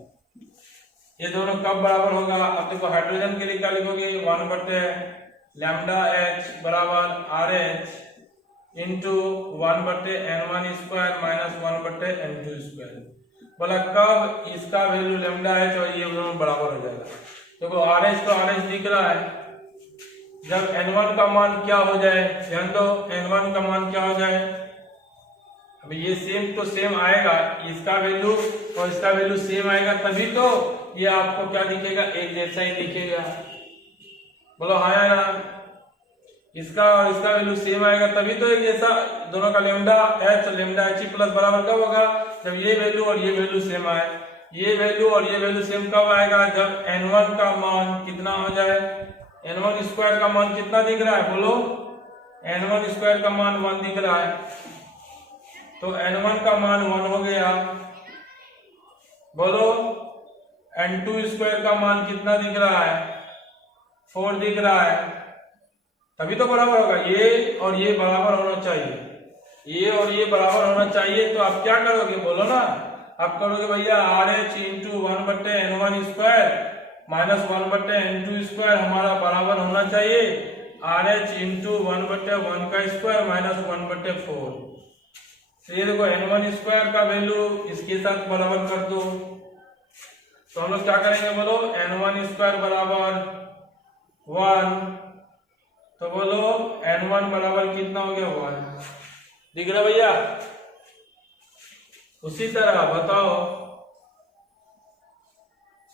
ये दोनों कब बराबर होगा? अब देखो हाइड्रोजन के लिए क्या लिखोगे? 1/λH बराबर RH into 1/N1 square minus 1/N2 square. बोला कब इसका वैल्यू लैम्डा है तो ये दोनों बराबर हो जाएगा। देखो RH तो RH दिख रहा है, जब N1 का मान क्या हो जाए? ध्यान दो, N1 का मान क्या हो जाए? अब ये सेम तो सेम आएगा, इसका वैल्यू और इसका वैल्यू सेम आएगा, तभी तो ये आपको क्या दिखेगा? एक जैसा ही दिखेगा। बोलो हाँ या ना? इसका और इसका वैल्यू सेम आएगा तभी तो एक जैसा, दोनों का लैम्डा HE प्लस बराबर कब होगा? जब ये वैल्यू और ये वैल्यू सेम आए। ये वैल्यू और ये वैल्यू सेम कब आएगा? जब N1 का मान कितना हो जाए? N1 स्क्वायर का मान कितना दिख रहा है? बोलो, N1 स्क्वायर का मान 1 दिख रहा है, तो N1 का मान 1 हो गया। बोलो N2 स्क्वायर का मान कितना दिख रहा है? 4 दिख रहा है, तभी तो बराबर होगा। ये और ये बराबर होना चाहिए, ये और ये बराबर होना चाहिए। तो आप क्या करोगे? बोलो ना, आप करोगे भैया RH into 1/N1 square minus 1/N2 square हमारा बराबर होना चाहिए RH इंटू 1/1 का स्क्वायर माइनस 1/4। तो ये देखो N1 स्क्वायर का वैल्यू इसके साथ बराबर कर दो, तो हम लोग क्या करेंगे? बोलो N1 स्क्वायर बराबर 1, तो बोलो N1 बराबर कितना हो गया? 1 दिख रहा भैया? उसी तरह बताओ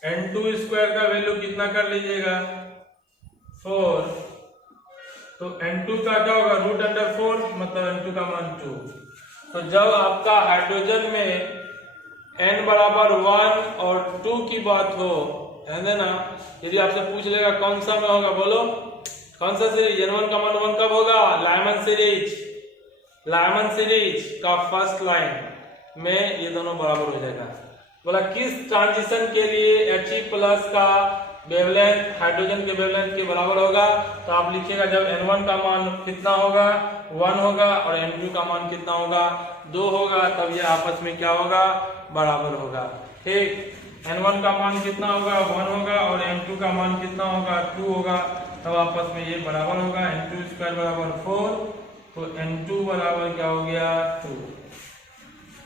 N2 स्क्वायर का वैल्यू कितना कर लीजिएगा? 4, तो N2 का क्या होगा? √4, मतलब N2 का मान 2। तो जब आपका हाइड्रोजन में N बराबर 1 और 2 की बात हो, है ना, यदि आपसे पूछ लेगा कौन सा में होगा, बोलो कौन सा सीरीज? N1 का मान 1 कब होगा? लाइमन सीरीज का फर्स्ट लाइन में ये दोनों बराबर हो जाएगा। बोला किस ट्रांजिशन के लिए He प्लस का वेवलेंथ हाइड्रोजन के वेवलेंथ के बराबर होगा? तो आप लिखिएगा जब N1 का मान कितना होगा? 1 होगा, और N2 का मान कितना होगा? 2 होगा, तब ये आपस में क्या होगा? बराबर होगा। ठीक, N1 का मान कितना होगा? 1 होगा, और N2 का मान कितना होगा? 2 होगा, तब आपस में ये बराबर होगा। N2 स्क्वायर बराबर 4, तो N2 बराबर क्या हो गया? 2।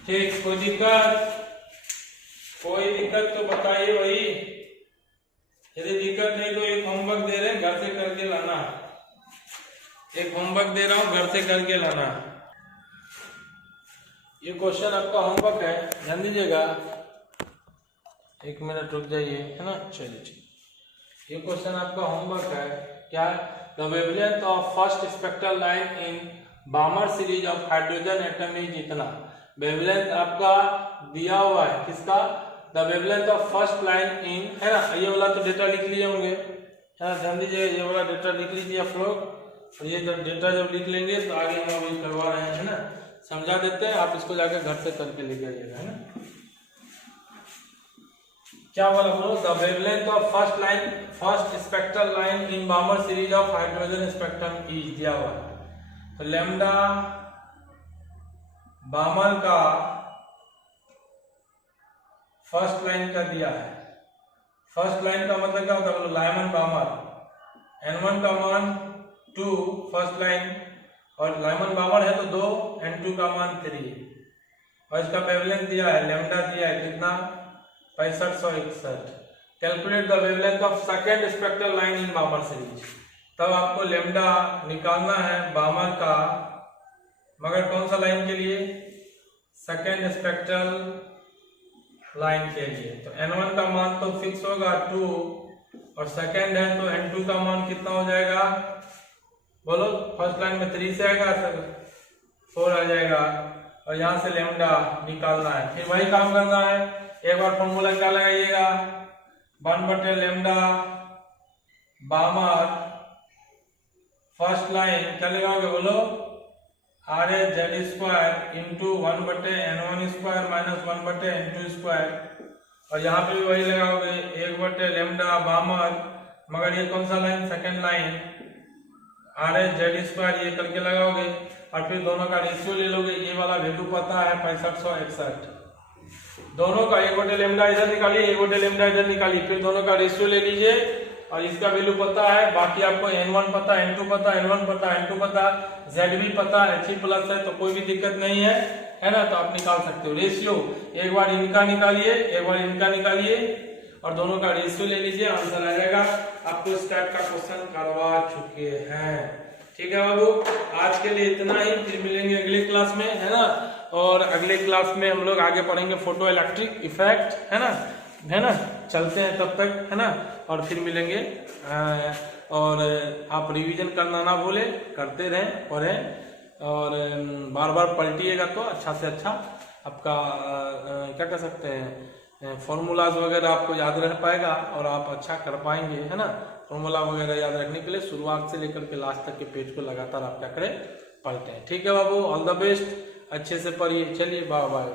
ठीक, कोई दिक्कत? कोई दिक्कत तो बताइए भाई। यदि दिक्कत नहीं तो एक होमवर्क दे रहे हैं, घर से करके लाना। एक होमवर्क दे रहा हूं, घर से करके लाना। ये क्वेश्चन आपका होमवर्क है, ध्यान दीजिएगा। 1 मिनट रुक जाइए, है ना। चलिए, ये क्वेश्चन आपका होमवर्क है। क्या? The wavelength of first spectral line in बामर series of hydrogen atom is इतना। वेवलेंथ आपका दिया हुआ है, किसका? The wavelength of first line in, है ना। ये वाला तो डेटा लिख लिए होंगे, है ना। ध्यान दीजिए, ये वाला डेटा लिख लीजिए आप लोग, और ये डेटा जब लिख लेंगे तो आगे हम अभी करवा रहे हैं, है ना। समझा देते हैं, आप इसको जाकर घर से करके लेके आइएगा, है ना। क्या बोला? बोलो the wavelength of first spectral line in बामर series of hydrogen spectrum is दिया हुआ है। तो लैम्डा बामर का फर्स्ट लाइन का दिया है। फर्स्ट लाइन का मतलब क्या होता है, बोलो लाइमन बामर। n1 का मान 2 फर्स्ट लाइन, और लाइमन बामर है तो 2, n2 का मान 3, और इसका वेवलेंथ दिया है, लेमडा दिया है कितना 6561। Calculate the wavelength of second spectral line in बामर series. तब आपको लेमडा निकालना है बामर का, मगर कौन सा लाइन के लिए, सेकेंड स्पेक्ट्रल लाइन के लिए। तो n1 का मान तो फिक्स होगा 2, और सेकेंड है तो n2 का मान कितना हो जाएगा, बोलो। फर्स्ट लाइन में 3 से आएगा, 4 आ जाएगा, और यहां से लेमडा निकालना है। फिर वही काम करना है, एक बार फॉर्मूला क्या लगाइएगा, 1 लेमडा बामर फर्स्ट लाइन क्या लगाओगे, बोलो RHZ² into 1/n1² minus 1/n2², और यहाँ पे भी वही लगाओगे 1 लेमडा बामर, मगर ये कौन सा लाइन, सेकेंड लाइन, RHZ² ये करके लगाओगे, और फिर दोनों का रेशियो ले लोगे। ये वाला वैल्यू पता है 6561, दोनों का 1 लेमडा इधर निकालिए, 1 लेमडा इधर निकालिए, फिर दोनों का रेशियो ले लीजिए, और इसका वैल्यू पता है। बाकी आपको n1 पता, n2 पता, n1 पता, n2 पता, z भी पता है, H+ है, तो कोई भी दिक्कत नहीं है ना। तो आप निकाल सकते हो रेशियो, एक बार इनका निकालिए, एक बार इनका निकालिए, और दोनों का रेशियो ले लीजिए, आंसर आ जाएगा। आपको इस टाइप का क्वेश्चन करवा चुके हैं, ठीक है बाबू। आज के लिए इतना ही, फिर मिलेंगे अगले क्लास में, है ना। और अगले क्लास में हम लोग आगे पढ़ेंगे फोटो इलेक्ट्रिक इफेक्ट, है ना। चलते हैं तब तक, है ना, और फिर मिलेंगे। और आप रिवीजन करना ना भूले, करते रहें, पढ़ें, और बार बार पलटिएगा तो अच्छा से अच्छा आपका क्या कह सकते हैं, फॉर्मूलाज वगैरह आपको याद रह पाएगा, और आप अच्छा कर पाएंगे, है ना। फॉर्मूला वगैरह याद रखने के लिए शुरुआत से लेकर के लास्ट तक के पेज को लगातार आप क्या करें, पढ़ते हैं। ठीक है बाबू, ऑल द बेस्ट, अच्छे से पढ़िए। चलिए, बाय बाय।